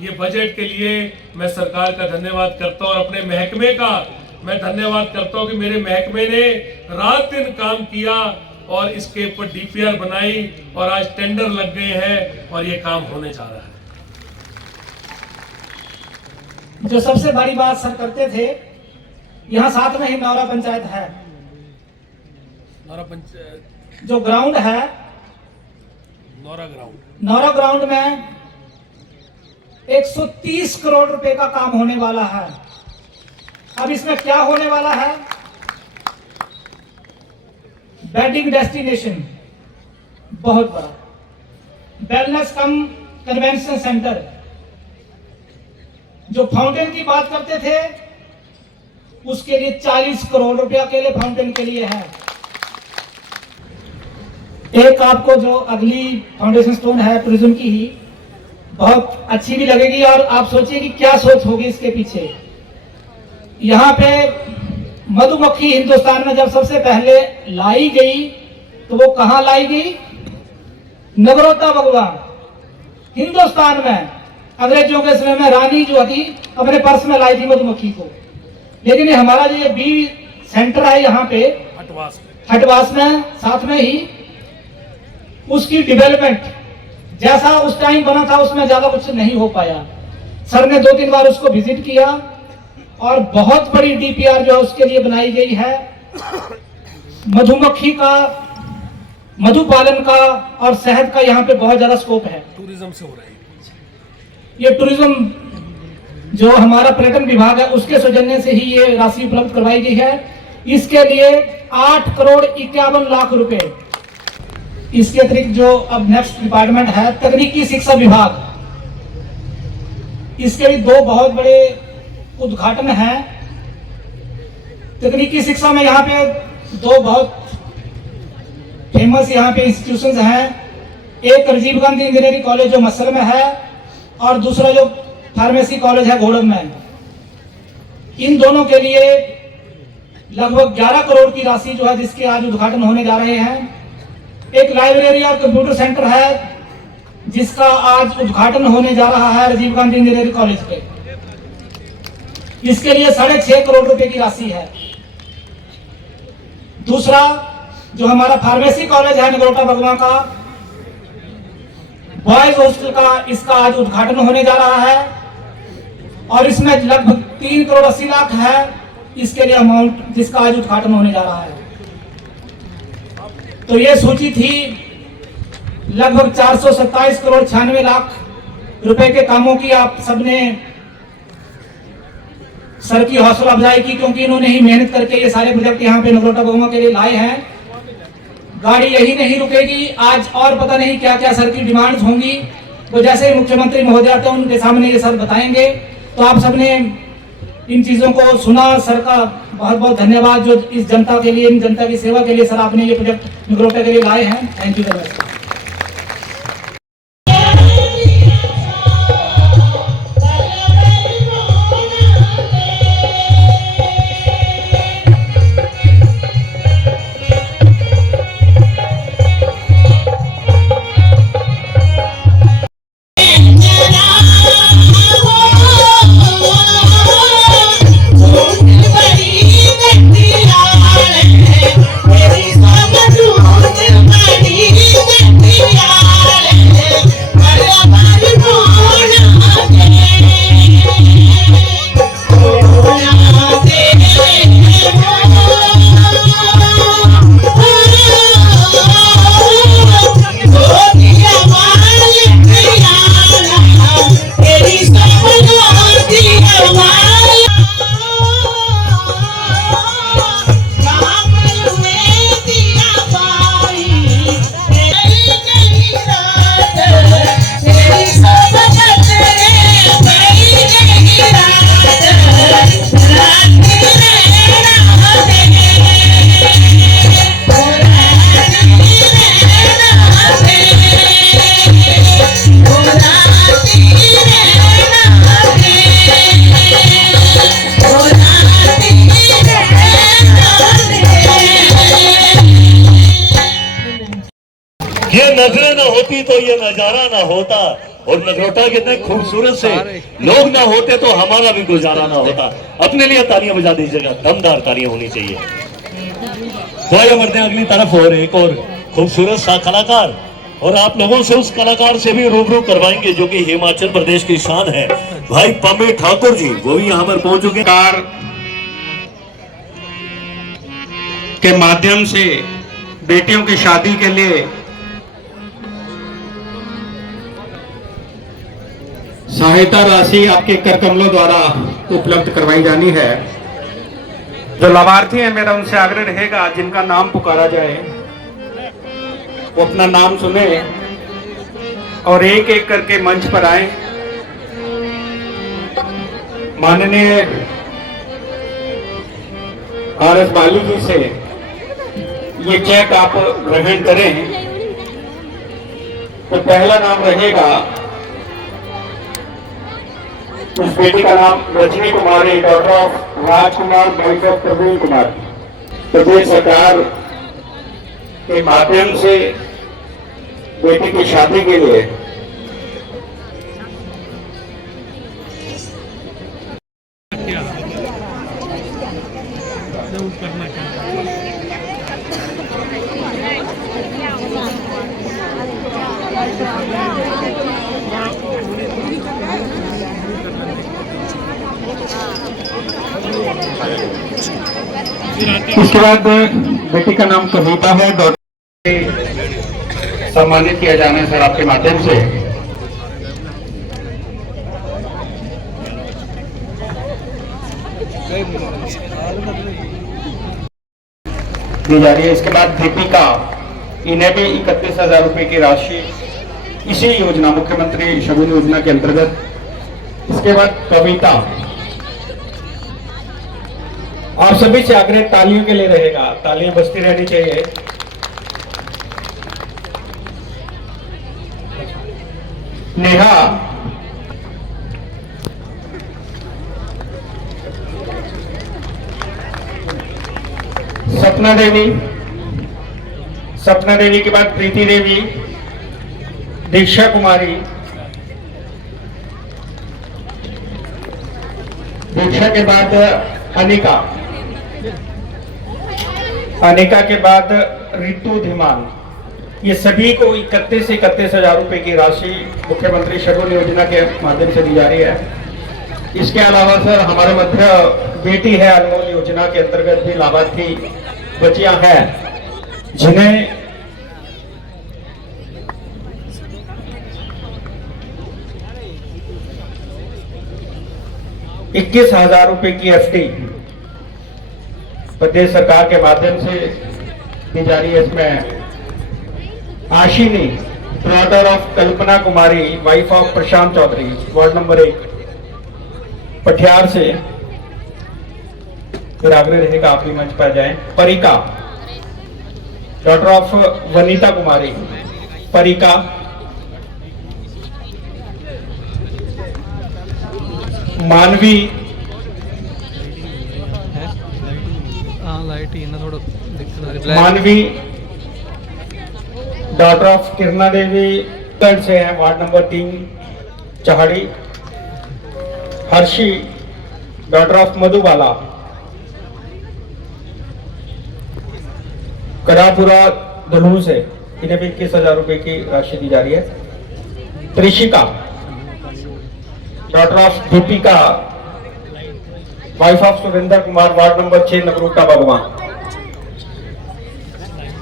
ये बजट के लिए मैं सरकार का धन्यवाद करता हूं और अपने महकमे का मैं धन्यवाद करता हूं कि मेरे महकमे ने रात दिन काम किया और इसके ऊपर डीपीआर बनाई और आज टेंडर लग गए हैं और ये काम होने जा रहा है। जो सबसे बड़ी बात सर करते थे, यहाँ साथ में ही नौरा पंचायत है। नौरा पंचायत जो ग्राउंड है, नौरा ग्राउंड में 130 करोड़ रुपए का काम होने वाला है। अब इसमें क्या होने वाला है? वेडिंग डेस्टिनेशन बहुत बड़ा, वेलनेस कम कन्वेंशन सेंटर। जो फाउंटेन की बात करते थे उसके लिए 40 करोड़ रुपया अकेले फाउंटेन के लिए है। एक आपको जो अगली फाउंडेशन स्टोन है टूरिज्म की ही, बहुत अच्छी भी लगेगी और आप सोचिए कि क्या सोच होगी इसके पीछे। यहाँ पे मधुमक्खी हिंदुस्तान में जब सबसे पहले लाई गई तो वो कहाँ लाई गई? नगरोटा भगवान हिंदुस्तान में। अंग्रेजों के समय में रानी जो थी अपने पर्स में लाई थी मधुमक्खी को। लेकिन ये हमारा जो ये बी सेंटर है यहाँ पे हटवास में साथ में ही उसकी डेवलपमेंट जैसा उस टाइम बना था उसमें ज्यादा कुछ नहीं हो पाया। सर ने 2-3 बार उसको विजिट किया और बहुत बड़ी डीपीआर जो है उसके लिए बनाई गई है। मधुमक्खी का, मधु पालन का और शहद का यहाँ पे बहुत ज्यादा स्कोप है। टूरिज्म से हो रहा है ये टूरिज्म जो हमारा पर्यटन विभाग है उसके सौजन्य से ही ये राशि उपलब्ध करवाई गई है। इसके लिए 8 करोड़ 51 लाख रुपए। इसके अतिरिक्त जो अब नेक्स्ट डिपार्टमेंट है तकनीकी शिक्षा विभाग, इसके भी 2 बहुत बड़े उद्घाटन हैं। तकनीकी शिक्षा में यहाँ पे 2 बहुत फेमस यहाँ पे इंस्टीट्यूशंस हैं। एक राजीव गांधी इंजीनियरिंग कॉलेज जो मस्सर में है और दूसरा जो फार्मेसी कॉलेज है घोड़म में। इन दोनों के लिए लगभग 11 करोड़ की राशि जो है जिसके आज उद्घाटन होने जा रहे हैं। एक लाइब्रेरी और कंप्यूटर सेंटर है जिसका आज उद्घाटन होने जा रहा है राजीव गांधी इंजीनियरिंग कॉलेज पे। इसके लिए 6.5 करोड़ रुपए की राशि है। दूसरा जो हमारा फार्मेसी कॉलेज है नगरोटा भगवान का, बॉयज हॉस्टल का, इसका आज उद्घाटन होने जा रहा है और इसमें लगभग 3 करोड़ 80 लाख है इसके लिए अमाउंट जिसका आज उद्घाटन होने जा रहा है। तो ये सूची थी लगभग 427 करोड़ 96 लाख रुपए के कामों की। आप सबने सर की हौसला अफजाई की क्योंकि इन्होंने ही मेहनत करके ये सारे प्रोजेक्ट यहाँ पे नगरोटा भगवा के लिए लाए हैं। गाड़ी यही नहीं रुकेगी, आज और पता नहीं क्या क्या सर की डिमांड्स होंगी। तो जैसे ही मुख्यमंत्री महोदय आते हैं उनके सामने ये सर बताएंगे। तो आप सबने इन चीजों को सुना। सर का बहुत बहुत धन्यवाद जो इस जनता के लिए, इन जनता की सेवा के लिए सर आपने ये प्रोजेक्ट नगरोटा के लिए लाए हैं। Thank you very much. ये नजरें ना होती तो ये नजारा ना होता और नगरोटा के इतने खूबसूरत से लोग ना होते तो हमारा भी गुजारा ना होता। अपने लिए तालियां बजा दीजिएगा, दमदार तालियां होनी चाहिए। तो आइए बढ़ते हैं अगली तरफ और एक और खूबसूरत सा कलाकार, और आप लोगों से उस कलाकार से भी रूबरू करवाएंगे जो कि हिमाचल प्रदेश की शान है, भाई पम्मी ठाकुर जी। वो भी यहाँ पर पहुंच चुके कार के माध्यम से बेटियों की शादी के लिए सहायता राशि आपके कर कमलों द्वारा उपलब्ध करवाई जानी है। जो लाभार्थी हैं मेरा उनसे आग्रह रहेगा जिनका नाम पुकारा जाए वो अपना नाम सुने और एक एक करके मंच पर आए। माननीय RS बाली जी से ये चेक आप ग्रहण करें। तो पहला नाम रहेगा, उस बेटी का नाम Rajni Kumari, daughter of Rajkumar, wife of Praveen Kumar. प्रदेश सरकार के माध्यम से बेटी की शादी के लिए करना क्या इसके बाद बेटी का नाम कविता है, डॉक्टर सम्मानित किया जाना है सर आपके माध्यम से। दी जा रही है। इसके बाद दीपिका, इन्हें भी 31,000 रुपए की राशि इसी योजना, मुख्यमंत्री शगुन योजना के अंतर्गत। इसके बाद कविता, आप सभी से आग्रह तालियों के लिए रहेगा, तालियां बजती रहनी चाहिए। नेहा, सपना देवी, सपना देवी के बाद प्रीति देवी, दीक्षा कुमारी, दीक्षा के बाद अनिका, अनिका के बाद रितु धीमान। ये सभी को 31 से 31,000 रुपए की राशि मुख्यमंत्री शगुन योजना के माध्यम से दी जा रही है। इसके अलावा सर हमारे मध्य बेटी है अनमोल योजना के अंतर्गत भी लाभार्थी बच्चियां हैं, जिन्हें ₹21,000 की FD प्रदेश सरकार के माध्यम से दी जा रही है। इसमें Ashini, daughter of Kalpana Kumari, wife of Prashant Chaudhary, ward number 1 Patiyar से। फिर आग्रह रहेगा आप भी मंच पर जाएं। Parika, daughter of Vanita Kumari, Parika. मानवी, लाइट ही ना थोड़ा दिक्कत आ रही है। मानवी, डॉटर ऑफ किरणा देवी से है, ward number 3 Chahadi. Harshi, daughter of Madhubala, Karapura Dalu से, इन्हें भी 21,000 रुपए की राशि दी जा रही है। Trishika, daughter of Deepika, wife of Surendra Kumar, ward number 6 Nagrota भगवान।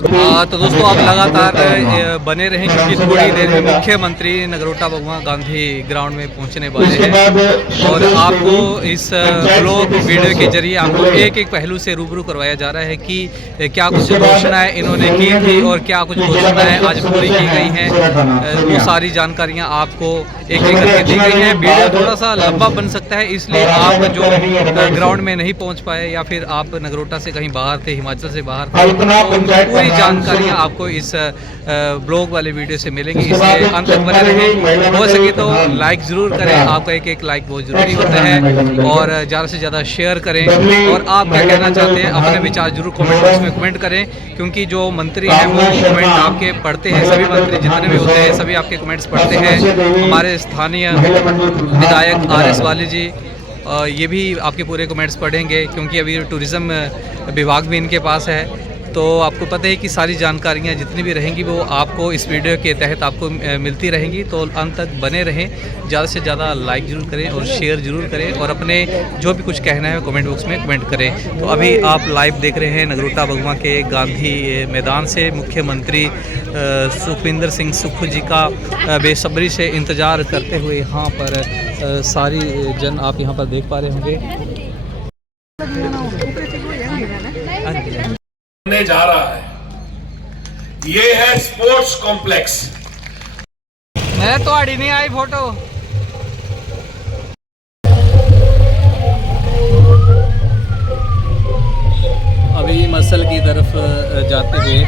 तो दोस्तों आप लगातार बने रहें क्योंकि थोड़ी देर में मुख्यमंत्री नगरोटा भगवान गांधी ग्राउंड में पहुंचने वाले हैं और आपको इस ब्लॉग वीडियो के जरिए आपको एक एक पहलू से रूबरू करवाया जा रहा है कि क्या कुछ घोषणाएं इन्होंने की थी और क्या कुछ घोषणाएं आज पूरी की गई हैं। वो सारी जानकारियां आपको एक एक करके दी गई हैं। वीडियो थोड़ा सा लंबा बन सकता है, इसलिए आप जो ग्राउंड में नहीं पहुँच पाए या फिर आप नगरोटा से कहीं बाहर थे, हिमाचल से बाहर थे, पूरी जानकारियां आपको इस ब्लॉग वाले वीडियो से मिलेंगी, इसलिए अंत तक बने रहें। हो सके तो लाइक जरूर करें, आपका एक एक लाइक बहुत जरूरी होता है, और ज़्यादा से ज़्यादा शेयर करें। और आप क्या कहना चाहते हैं अपने विचार जरूर कमेंट बॉक्स में कमेंट करें, क्योंकि जो मंत्री हैं वो कमेंट आपके पढ़ते हैं, सभी मंत्री जितने भी होते हैं सभी आपके कमेंट्स पढ़ते हैं। हमारे स्थानीय विधायक RS बाली जी ये भी आपके पूरे कमेंट्स पढ़ेंगे, क्योंकि अभी टूरिज़्म विभाग भी इनके पास है। तो आपको पता है कि सारी जानकारियाँ जितनी भी रहेंगी वो आपको इस वीडियो के तहत आपको मिलती रहेंगी। तो अंत तक बने रहें, ज़्यादा से ज़्यादा लाइक ज़रूर करें और शेयर ज़रूर करें, और अपने जो भी कुछ कहना है कमेंट बॉक्स में कमेंट करें। तो अभी आप लाइव देख रहे हैं नगरोटा भगवान के गांधी मैदान से मुख्यमंत्री सुखविंदर सिंह सुक्खू जी का बेसब्री से इंतज़ार करते हुए यहाँ पर सारी जन आप यहाँ पर देख पा रहे होंगे। जा रहा है, ये है स्पोर्ट्स कॉम्प्लेक्स। मैं तो आड़ी नहीं आई फोटो। अभी मसल की तरफ जाते हुए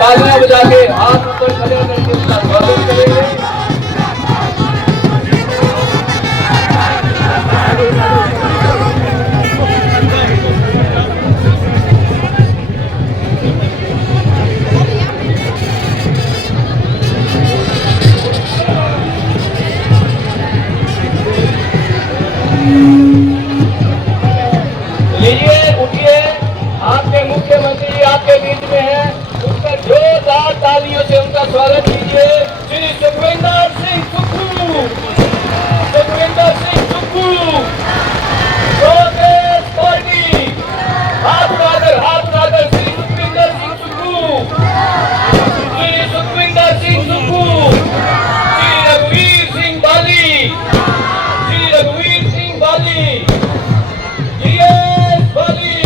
तालियां बजा के हाथ ऊपर खड़े करके उसका स्वागत करेंगे। लीजिए, उठिए, आपके मुख्यमंत्री आपके बीच में है, उसका जोरदार तालियों से उनका स्वागत कीजिए। श्री सुखविंदर सिंह सुक्खू, सुखविंदर सिंह सुक्खू, कांग्रेस पार्टी, हाथ उठाकर श्री सुखविंदर सिंह सुक्खू, श्री सुखविंदर सिंह सुक्खू, श्री रघुवीर सिंह बाली, श्री रघुवीर सिंह बाली, जीएस बाली।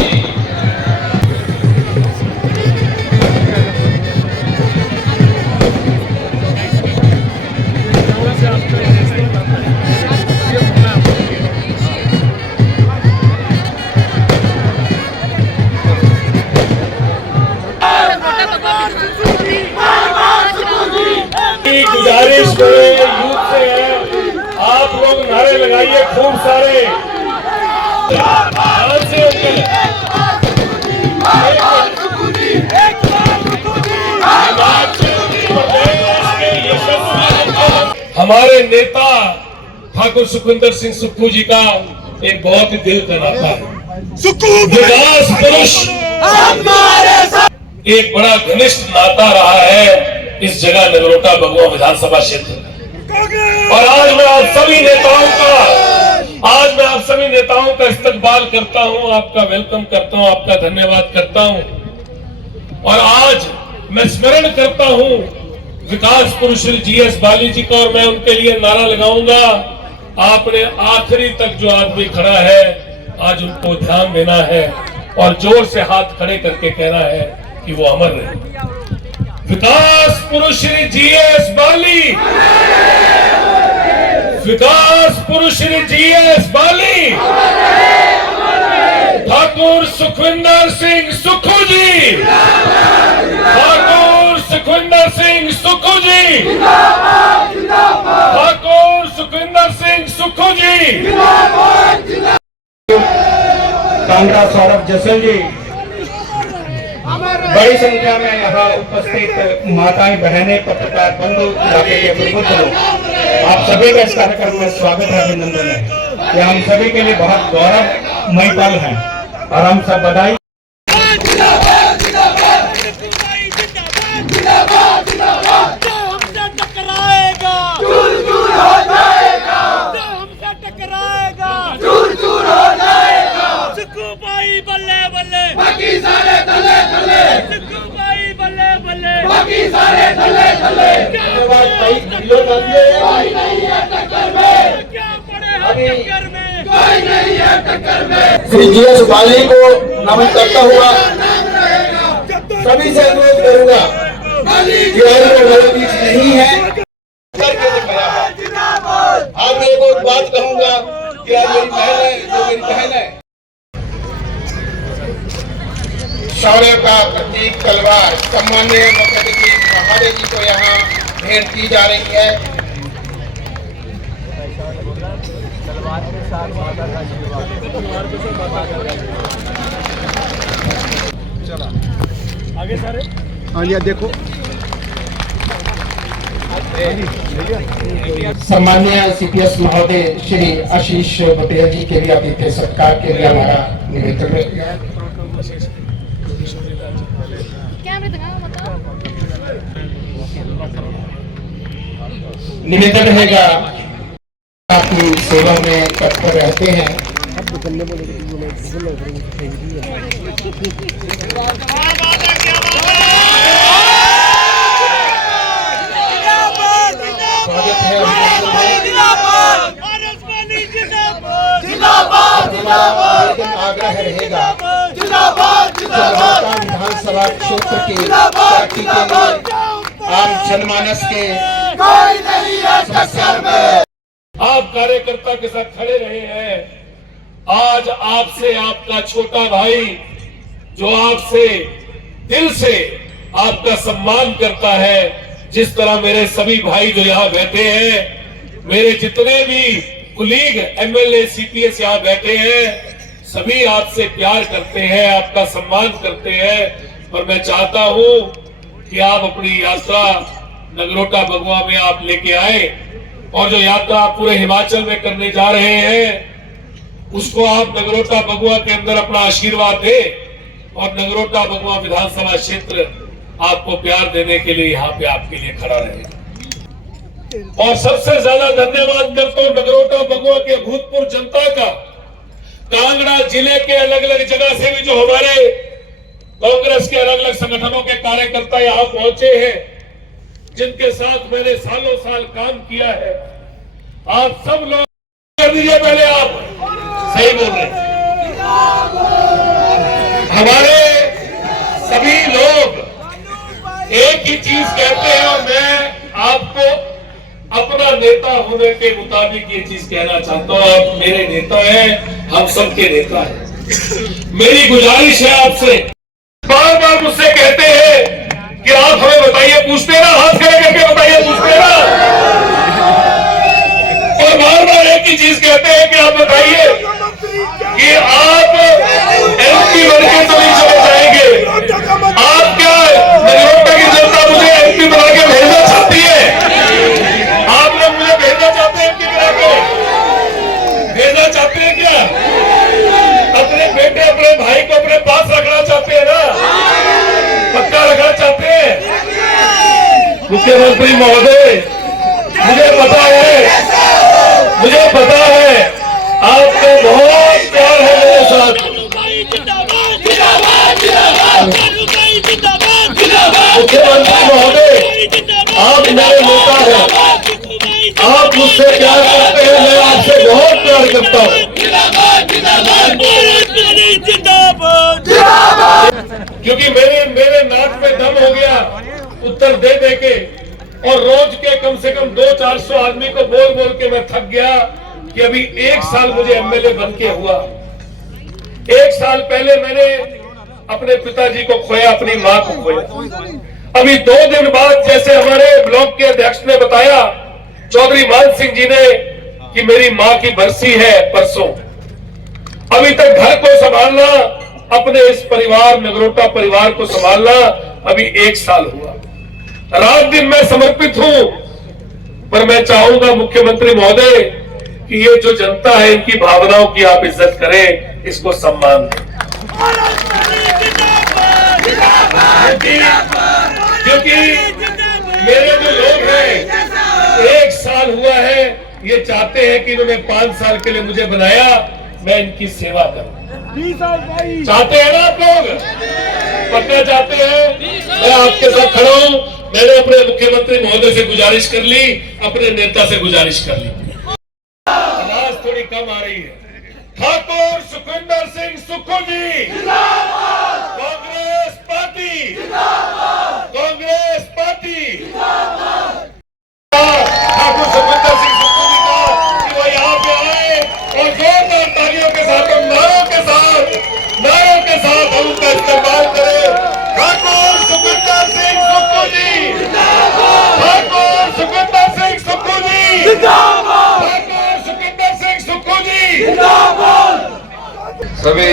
गुजारिश करें यूथ से है, आप लोग नारे लगाइए खूब सारे। हमारे नेता ठाकुर सुखविंदर सिंह सुक्खू जी का एक बहुत ही दिल का नाता है। विकास पुरुष एक बड़ा घनिष्ठ नाता रहा है इस जगह नगरोटा बगुआ विधानसभा क्षेत्र में। और आज मैं आप सभी नेताओं का इस्तकबाल करता हूं, आपका वेलकम करता हूं, आपका धन्यवाद करता हूं। और आज मैं स्मरण करता हूं विकास पुरुष श्री जीएस बाली जी का, और मैं उनके लिए नारा लगाऊंगा। आपने आखिरी तक जो आदमी खड़ा है, आज उनको ध्यान देना है और जोर से हाथ खड़े करके कहना है कि वो अमर रहे। विकास पुरुष श्री जीएस बाली, विकास पुरुष श्री जीएस बाली, ठाकुर सुखविंदर सिंह सुक्खू जी, ठाकुर सुखविंदर सिंह सुक्खू जी, ठाकुर सुखविंदर सिंह सुक्खू जी। कांगड़ा सौरभ जसल जी, बड़ी संख्या में यहाँ उपस्थित माताएं, बहनें, पत्रकार बंधु, इलाके के प्रबुद्ध लोग, आप सभी का इस कार्यक्रम में स्वागत है, अभिनंदन है। यह हम सभी के लिए बहुत गौरवमय पल है और हम सब बधाई। जो हमसे टकराएगा बाकी सारे थल्ले थल्ले, बाकी सारे थल्ले थल्ले। धन्यवाद भाई, कोई नहीं है टक्कर में, अभी कोई नहीं है टक्कर में। श्री GS बाली को नमन करता हुआ सभी से अनुरोध करूंगा, मेरे बीच नहीं है करके दिखाया है। आप लोगों को एक बात कहूंगा कि आज मेरी बहन है, जो मेरी बहन है, शौर्य का प्रतीक तलवार सम्मान्य मुख्यमंत्री महोदय जी को यहाँ भेंट की जा रही है। आगे सारे देखो सम्मान्य CPS महोदय श्री आशीष पटेल जी के लिए आतिथ्य सत्कार के लिए हमारा निवेदन रहेगा। निवेदन रहेगा, अपनी सेवा में तत्पर रहते हैं। स्वागत है, लेकिन आग्रह रहेगा विधानसभा क्षेत्र की तरक्की के लिए आम जनमानस के समस्याओं में आप कार्यकर्ता के साथ खड़े रहे हैं। आज आपसे आपका छोटा भाई जो आपसे दिल से आपका सम्मान करता है, जिस तरह मेरे सभी भाई जो यहाँ बैठे हैं, मेरे जितने भी कुलीग MLA CPS यहाँ बैठे हैं, सभी आपसे प्यार करते हैं, आपका सम्मान करते हैं। और मैं चाहता हूँ कि आप अपनी यात्रा नगरोटा बगुआ में आप लेके आए, और जो यात्रा आप पूरे हिमाचल में करने जा रहे हैं उसको आप नगरोटा बगुआ के अंदर अपना आशीर्वाद दे, और नगरोटा बगुआ विधानसभा क्षेत्र आपको प्यार देने के लिए यहाँ पे आपके लिए खड़ा रहे। और सबसे ज्यादा धन्यवाद करता हूँ नगरोटा बगुआ के भूतपूर्व जनता का, कांगड़ा जिले के अलग अलग जगह से भी जो हमारे कांग्रेस के अलग अलग संगठनों के कार्यकर्ता यहाँ पहुंचे हैं, जिनके साथ मैंने सालों साल काम किया है। आप सब लोग कर दीजिए, पहले आप सही बोल रहे हैं। हमारे सभी लोग एक ही चीज कहते हैं, और मैं आपको अपना नेता होने के मुताबिक ये चीज कहना चाहता हूँ, आप मेरे नेता हैं, हम सबके नेता हैं। मेरी गुजारिश है आपसे, बार बार मुझसे कहते हैं कि आप हमें बताइए, पूछते ना, हाथ खड़े करके बताइए, पूछते ना, और बार बार एक ही चीज कहते हैं कि आप बताइए कि आप MP बन के तो नहीं चले जाएंगे। आप क्या नगरोटा की जनता मुझे MP बना के भेजना चाहती है? आप लोग मुझे भेजना चाहते हैं MP बना के? भेजना चाहते हैं क्या? अपने बेटे अपने भाई को अपने पास रखना चाहते हैं ना? पक्का रखना चाहते हैं? मुख्यमंत्री महोदय, मुझे पता है आपको बहुत प्यार है मेरे साथ। मुख्यमंत्री महोदय, आप मेरे नेता हैं, आप मुझसे प्यार करते हैं, मैं आपसे बहुत प्यार करता हूँ। क्योंकि मेरे नाक पे दम हो गया उत्तर दे दे के, और रोज के कम से कम 200-400 आदमी को बोल बोल के मैं थक गया कि अभी 1 साल मुझे MLA बन के हुआ। 1 साल पहले मैंने अपने पिताजी को खोया, अपनी मां को खोया। अभी 2 दिन बाद, जैसे हमारे ब्लॉक के अध्यक्ष ने बताया, चौधरी मान सिंह जी ने, कि मेरी मां की बरसी है परसों। अभी तक घर को संभालना, अपने इस परिवार नगरोटा परिवार को संभालना अभी 1 साल हुआ। रात दिन मैं समर्पित हूं, पर मैं चाहूंगा मुख्यमंत्री महोदय कि ये जो जनता है, इनकी भावनाओं की आप इज्जत करें, इसको सम्मान दें। क्योंकि मेरे जो लोग हैं, 1 साल हुआ है, ये चाहते हैं कि इन्होंने 5 साल के लिए मुझे बनाया, मैं इनकी सेवा करूं। चाहते हैं ना आप लोग, पक्का चाहते हैं? मैं आपके साथ खड़ा हूं। मैंने अपने मुख्यमंत्री महोदय से गुजारिश कर ली, अपने नेता से गुजारिश कर ली। आवाज थोड़ी कम आ रही है। Thakur Sukhvinder Singh Sukhu ji Congress party, Congress party. ठाकुर सुखविंदर सिंह सुक्खू जी का कि वो यहाँ पे आए और जोरदार तालियों के साथ, नारों के साथ हम उनका इस्तेमाल करें। ठाकुर सुखविंदर सिंह सुक्खू जी, ठाकुर सुखविंदर सिंह सुक्खू जी, ठाकुर सुखविंदर सिंह सुक्खू जी। सभी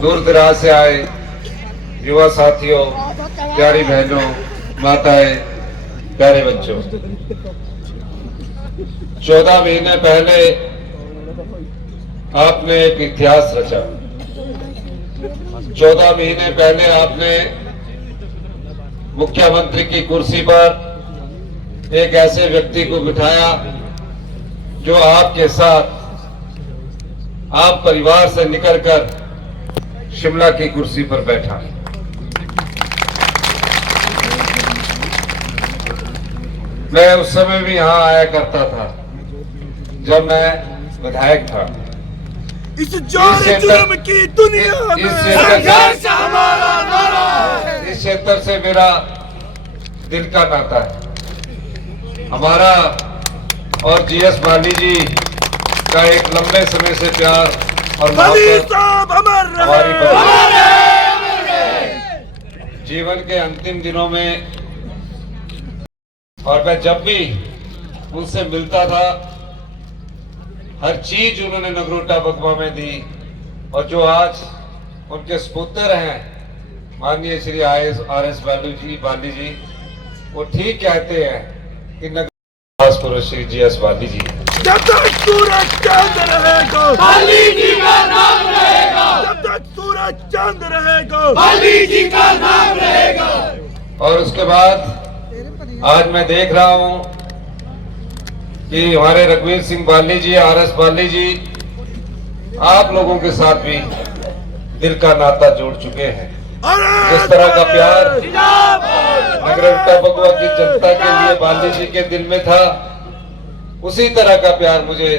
दूर दराज से आए युवा साथियों, प्यारी बहनों, माताएं, प्यारे बच्चों, 14 महीने पहले आपने एक इतिहास रचा। 14 महीने पहले आपने मुख्यमंत्री की कुर्सी पर एक ऐसे व्यक्ति को बिठाया जो आपके साथ, आप परिवार से निकलकर शिमला की कुर्सी पर बैठा। मैं उस समय भी यहाँ आया करता था जब मैं विधायक था। इस जुर्म की दुनिया में संघर्ष हमारा नारा है। इस क्षेत्र से मेरा दिल का नाता है। हमारा और जीएस बाली जी का एक लंबे समय से प्यार और हमारी जीवन के अंतिम दिनों में, और मैं जब भी उनसे मिलता था हर चीज उन्होंने नगरोटा बगवा में दी। और जो आज उनके सपुत्र हैं माननीय श्री RS बाली जी, वो ठीक कहते हैं कि नगर श्री GS बाली जी, जब तक सूरज चांद रहेगा बाली जी का नाम रहेगा, जब तक सूरज चांद रहेगा बाली जी का नाम रहेगा। और उसके बाद आज मैं देख रहा हूं कि हमारे रघुवीर सिंह बाली जी, RS बाली जी, आप लोगों के साथ भी दिल का नाता जोड़ चुके हैं। जिस तरह का प्यार नगरोटा बगवा की जनता के लिए बाली जी के दिल में था, उसी तरह का प्यार मुझे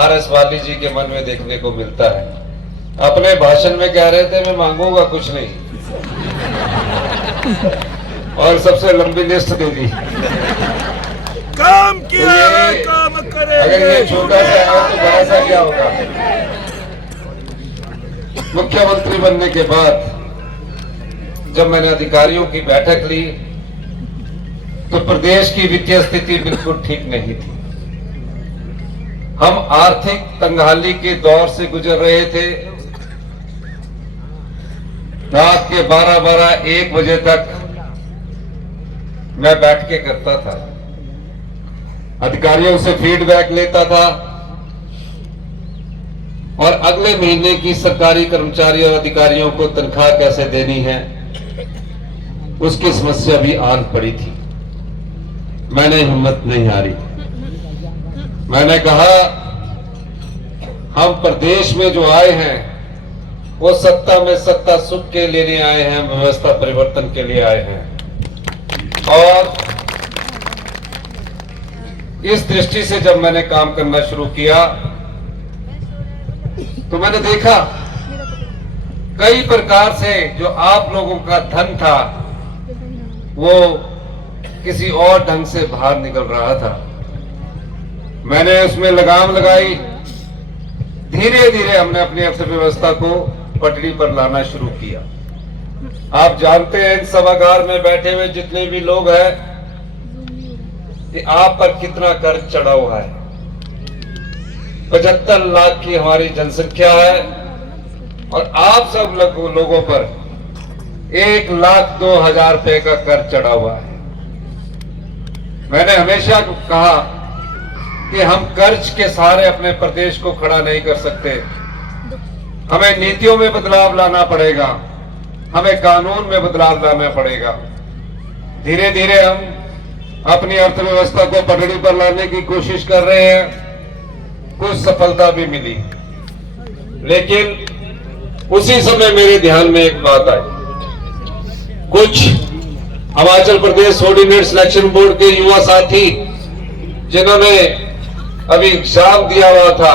RS बाली जी के मन में देखने को मिलता है। अपने भाषण में कह रहे थे मैं मांगूंगा कुछ नहीं, और सबसे लंबी लिस्ट दे दी। काम किया काम करे। अगर ये छोटा सा है तो बड़ा सा क्या होगा? मुख्यमंत्री बनने के बाद जब मैंने अधिकारियों की बैठक ली तो प्रदेश की वित्तीय स्थिति बिल्कुल ठीक नहीं थी। हम आर्थिक तंगहाली के दौर से गुजर रहे थे। रात के 12-1 बजे तक मैं बैठ के करता था, अधिकारियों से फीडबैक लेता था, और अगले महीने की सरकारी कर्मचारियों और अधिकारियों को तनख्वाह कैसे देनी है उसकी समस्या भी आन पड़ी थी। मैंने हिम्मत नहीं हारी। मैंने कहा हम प्रदेश में जो आए हैं वो सत्ता में सत्ता सुख के लेने आए हैं, व्यवस्था परिवर्तन के लिए आए हैं। और इस दृष्टि से जब मैंने काम करना शुरू किया तो मैंने देखा कई प्रकार से जो आप लोगों का धन था वो किसी और ढंग से बाहर निकल रहा था। मैंने उसमें लगाम लगाई। धीरे धीरे हमने अपनी अर्थव्यवस्था को पटरी पर लाना शुरू किया। आप जानते हैं इन सभागार में बैठे हुए जितने भी लोग हैं कि आप पर कितना कर्ज चढ़ा हुआ है। 75 लाख की हमारी जनसंख्या है और आप सब लोगों पर 1,02,000 रुपए का कर्ज चढ़ा हुआ है। मैंने हमेशा कहा कि हम कर्ज के सहारे अपने प्रदेश को खड़ा नहीं कर सकते। हमें नीतियों में बदलाव लाना पड़ेगा, हमें कानून में बदलाव लाना पड़ेगा। धीरे धीरे हम अपनी अर्थव्यवस्था को पटरी पर लाने की कोशिश कर रहे हैं। कुछ सफलता भी मिली, लेकिन उसी समय मेरे ध्यान में एक बात आई। कुछ Himachal Pradesh ordinate selection board के युवा साथी जिन्होंने अभी एग्जाम दिया हुआ था,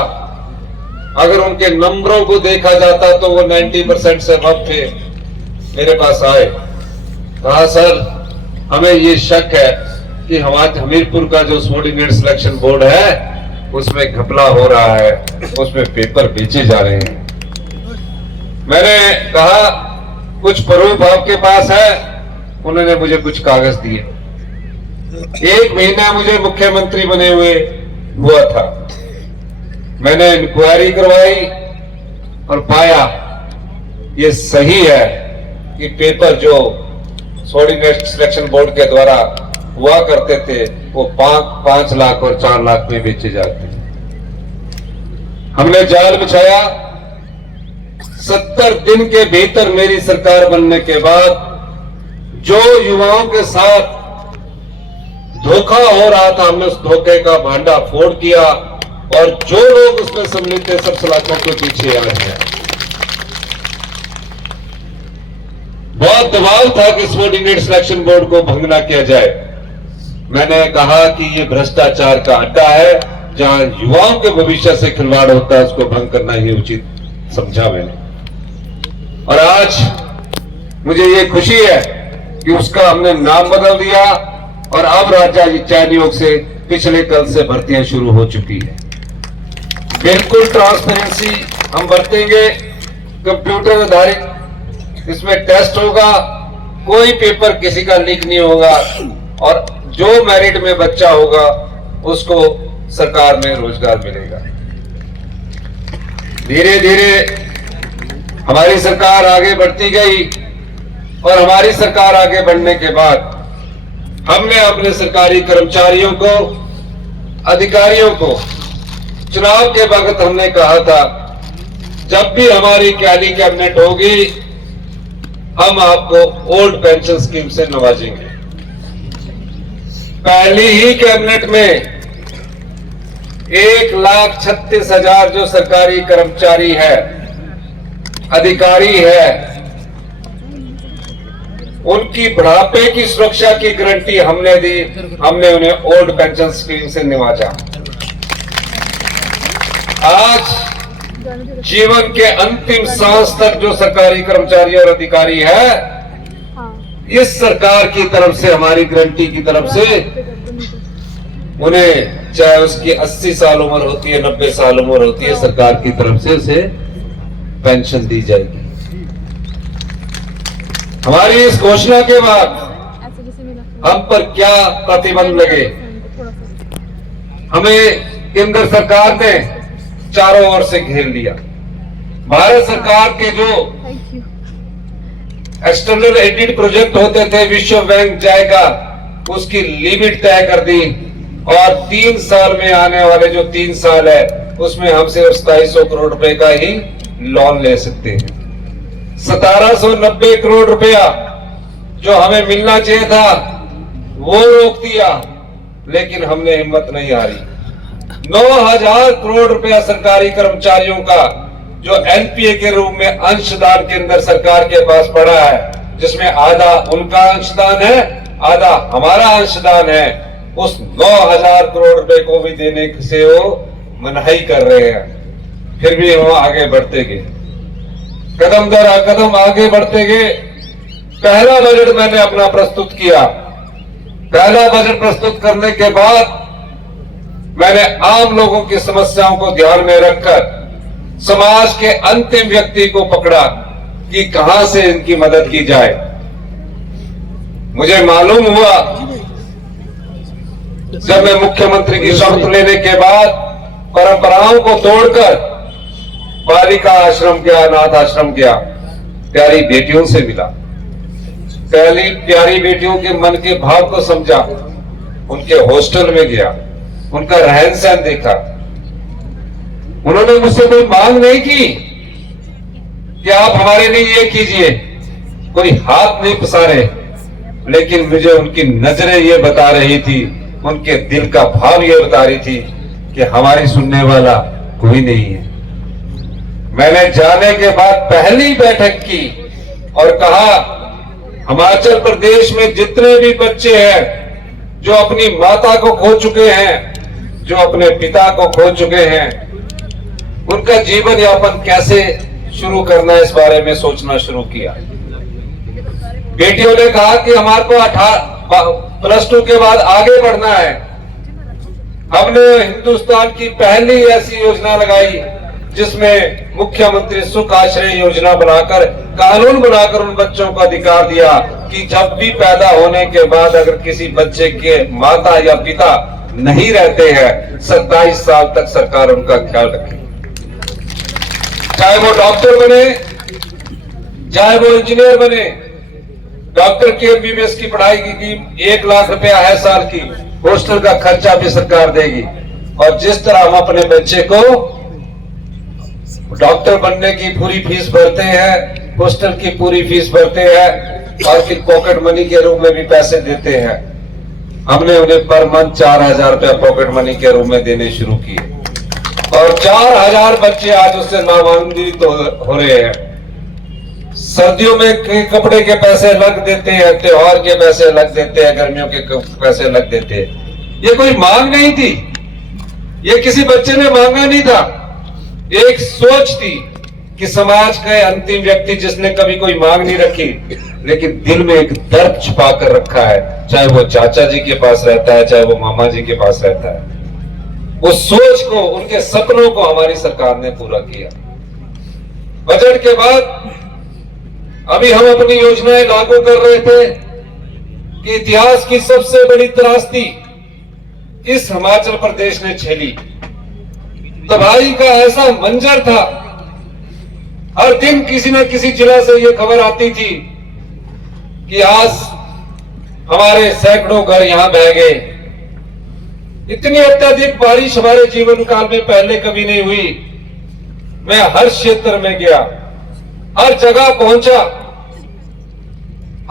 अगर उनके नंबरों को देखा जाता तो वो 90% से अब थे, मेरे पास आए, कहा सर हमें ये शक है कि हमारे हमीरपुर का जो ऑर्डिनेट सिलेक्शन बोर्ड है उसमें घपला हो रहा है, उसमें पेपर बेचे जा रहे हैं। मैंने कहा कुछ प्रूफ आपके पास है? उन्होंने मुझे कुछ कागज दिए। 1 महीना मुझे मुख्यमंत्री बने हुआ था। मैंने इंक्वायरी करवाई और पाया ये सही है कि पेपर जो ऑर्डिनेट सिलेक्शन बोर्ड के द्वारा हुआ करते थे वो 5 लाख और 4 लाख में बेचे जाते थे। हमने जाल बिछाया। 70 दिन के भीतर मेरी सरकार बनने के बाद जो युवाओं के साथ धोखा हो रहा था, हमने उस धोखे का भांडा फोड़ किया और जो लोग उसमें सम्मिलित थे सब सलाखों के पीछे आ गए। बहुत दबाव था कि ऑर्डिनेट सिलेक्शन बोर्ड को भंग ना किया जाए। मैंने कहा कि ये भ्रष्टाचार का अड्डा है, जहां युवाओं के भविष्य से खिलवाड़ होता है, उसको भंग करना ही उचित समझा मैंने। और आज मुझे ये खुशी है कि उसका हमने नाम बदल दिया और अब राज्य चयन आयोग से पिछले कल से भर्तियां शुरू हो चुकी है। बिल्कुल ट्रांसपेरेंसी हम बरतेंगे, कंप्यूटर आधारित इसमें टेस्ट होगा, कोई पेपर किसी का लीक नहीं होगा और जो मेरिट में बच्चा होगा उसको सरकार में रोजगार मिलेगा। धीरे धीरे हमारी सरकार आगे बढ़ती गई और हमारी सरकार आगे बढ़ने के बाद हमने अपने सरकारी कर्मचारियों को, अधिकारियों को चुनाव के वक्त हमने कहा था जब भी हमारी कैली कैबिनेट होगी हम आपको ओल्ड पेंशन स्कीम से नवाजेंगे। पहली ही कैबिनेट में 1,36,000 जो सरकारी कर्मचारी है, अधिकारी है, उनकी बुढ़ापे की सुरक्षा की गारंटी हमने दी। हमने उन्हें ओल्ड पेंशन स्कीम से नवाजा। आज जीवन के अंतिम सांस तक जो सरकारी कर्मचारी और अधिकारी है, इस सरकार की तरफ से, हमारी गारंटी की तरफ से उन्हें, चाहे उसकी 80 साल उम्र होती है, 90 साल उम्र होती है, सरकार की तरफ से उसे पेंशन दी जाएगी। हमारी इस घोषणा के बाद हम पर क्या प्रतिबंध लगे? हमें केंद्र सरकार ने चारों ओर से घेर लिया। भारत सरकार के जो एक्सटर्नल एडिड प्रोजेक्ट होते थे, विश्व बैंक जाएगा, उसकी लिमिट तय कर दी और 3 साल में आने वाले जो 3 साल है उसमें हम सिर्फ 2700 करोड़ रुपए का ही लोन ले सकते हैं। 1790 करोड़ रुपया जो हमें मिलना चाहिए था वो रोक दिया, लेकिन हमने हिम्मत नहीं हारी। 9,000 करोड़ रुपया सरकारी कर्मचारियों का जो एनपीए के रूप में अंशदान के अंदर सरकार के पास पड़ा है, जिसमें आधा उनका अंशदान है, आधा हमारा अंशदान है, उस 9,000 करोड़ रुपए को भी देने से वो मनाही कर रहे हैं। फिर भी हम आगे बढ़ते गए, कदम दर कदम आगे बढ़ते गए। पहला बजट मैंने अपना प्रस्तुत किया। पहला बजट प्रस्तुत करने के बाद मैंने आम लोगों की समस्याओं को ध्यान में रखकर समाज के अंतिम व्यक्ति को पकड़ा कि कहां से इनकी मदद की जाए। मुझे मालूम हुआ जब मैं मुख्यमंत्री की शपथ लेने के बाद परंपराओं को तोड़कर बालिका आश्रम गया, अनाथ आश्रम गया, प्यारी बेटियों से मिला, पहली प्यारी बेटियों के मन के भाव को समझा, उनके हॉस्टल में गया, उनका रहन सहन देखा। उन्होंने मुझसे कोई मांग नहीं की कि आप हमारे लिए ये कीजिए, कोई हाथ नहीं पसारे, लेकिन मुझे उनकी नजरें ये बता रही थी, उनके दिल का भाव ये बता रही थी कि हमारी सुनने वाला कोई नहीं है। मैंने जाने के बाद पहली बैठक की और कहा हिमाचल प्रदेश में जितने भी बच्चे हैं जो अपनी माता को खो चुके हैं, जो अपने पिता को खो चुके हैं, उनका जीवन यापन कैसे शुरू करना है, इस बारे में सोचना शुरू किया। बेटियों ने कहा कि हमारे को +2 के बाद आगे बढ़ना है। हमने हिंदुस्तान की पहली ऐसी योजना लगाई जिसमें मुख्यमंत्री सुख आश्रय योजना बनाकर, कानून बनाकर उन बच्चों को अधिकार दिया कि जब भी पैदा होने के बाद अगर किसी बच्चे के माता या पिता नहीं रहते हैं, 27 साल तक सरकार उनका ख्याल रखे। चाहे वो डॉक्टर बने, चाहे वो इंजीनियर बने। डॉक्टर की MBBS की पढ़ाई की 1 लाख रुपया है साल की, हॉस्टल का खर्चा भी सरकार देगी। और जिस तरह हम अपने बच्चे को डॉक्टर बनने की पूरी फीस भरते हैं, हॉस्टल की पूरी फीस भरते हैं और फिर पॉकेट मनी के रूप में भी पैसे देते हैं, हमने उन्हें पर मंथ 4000 रुपया पॉकेट मनी के रूप में देने शुरू किए और 4000 बच्चे आज उससे लाभान्वित हो रहे हैं। सर्दियों में कपड़े के पैसे अलग देते हैं, त्योहार के पैसे अलग देते हैं, गर्मियों के पैसे अलग देते हैं। ये कोई मांग नहीं थी, ये किसी बच्चे ने मांगा नहीं था, एक सोच थी कि समाज का अंतिम व्यक्ति जिसने कभी कोई मांग नहीं रखी लेकिन दिल में एक दर्द छुपा कर रखा है, चाहे वो चाचा जी के पास रहता है, चाहे वो मामा जी के पास रहता है, उस सोच को, उनके सपनों को हमारी सरकार ने पूरा किया। बजट के बाद अभी हम अपनी योजनाएं लागू कर रहे थे कि इतिहास की सबसे बड़ी त्रासदी इस हिमाचल प्रदेश ने झेली। तबाही का ऐसा मंजर था, हर दिन किसी न किसी जिला से यह खबर आती थी कि आज हमारे सैकड़ों घर यहां बह गए। इतनी अत्यधिक बारिश हमारे जीवन काल में पहले कभी नहीं हुई। मैं हर क्षेत्र में गया, हर जगह पहुंचा,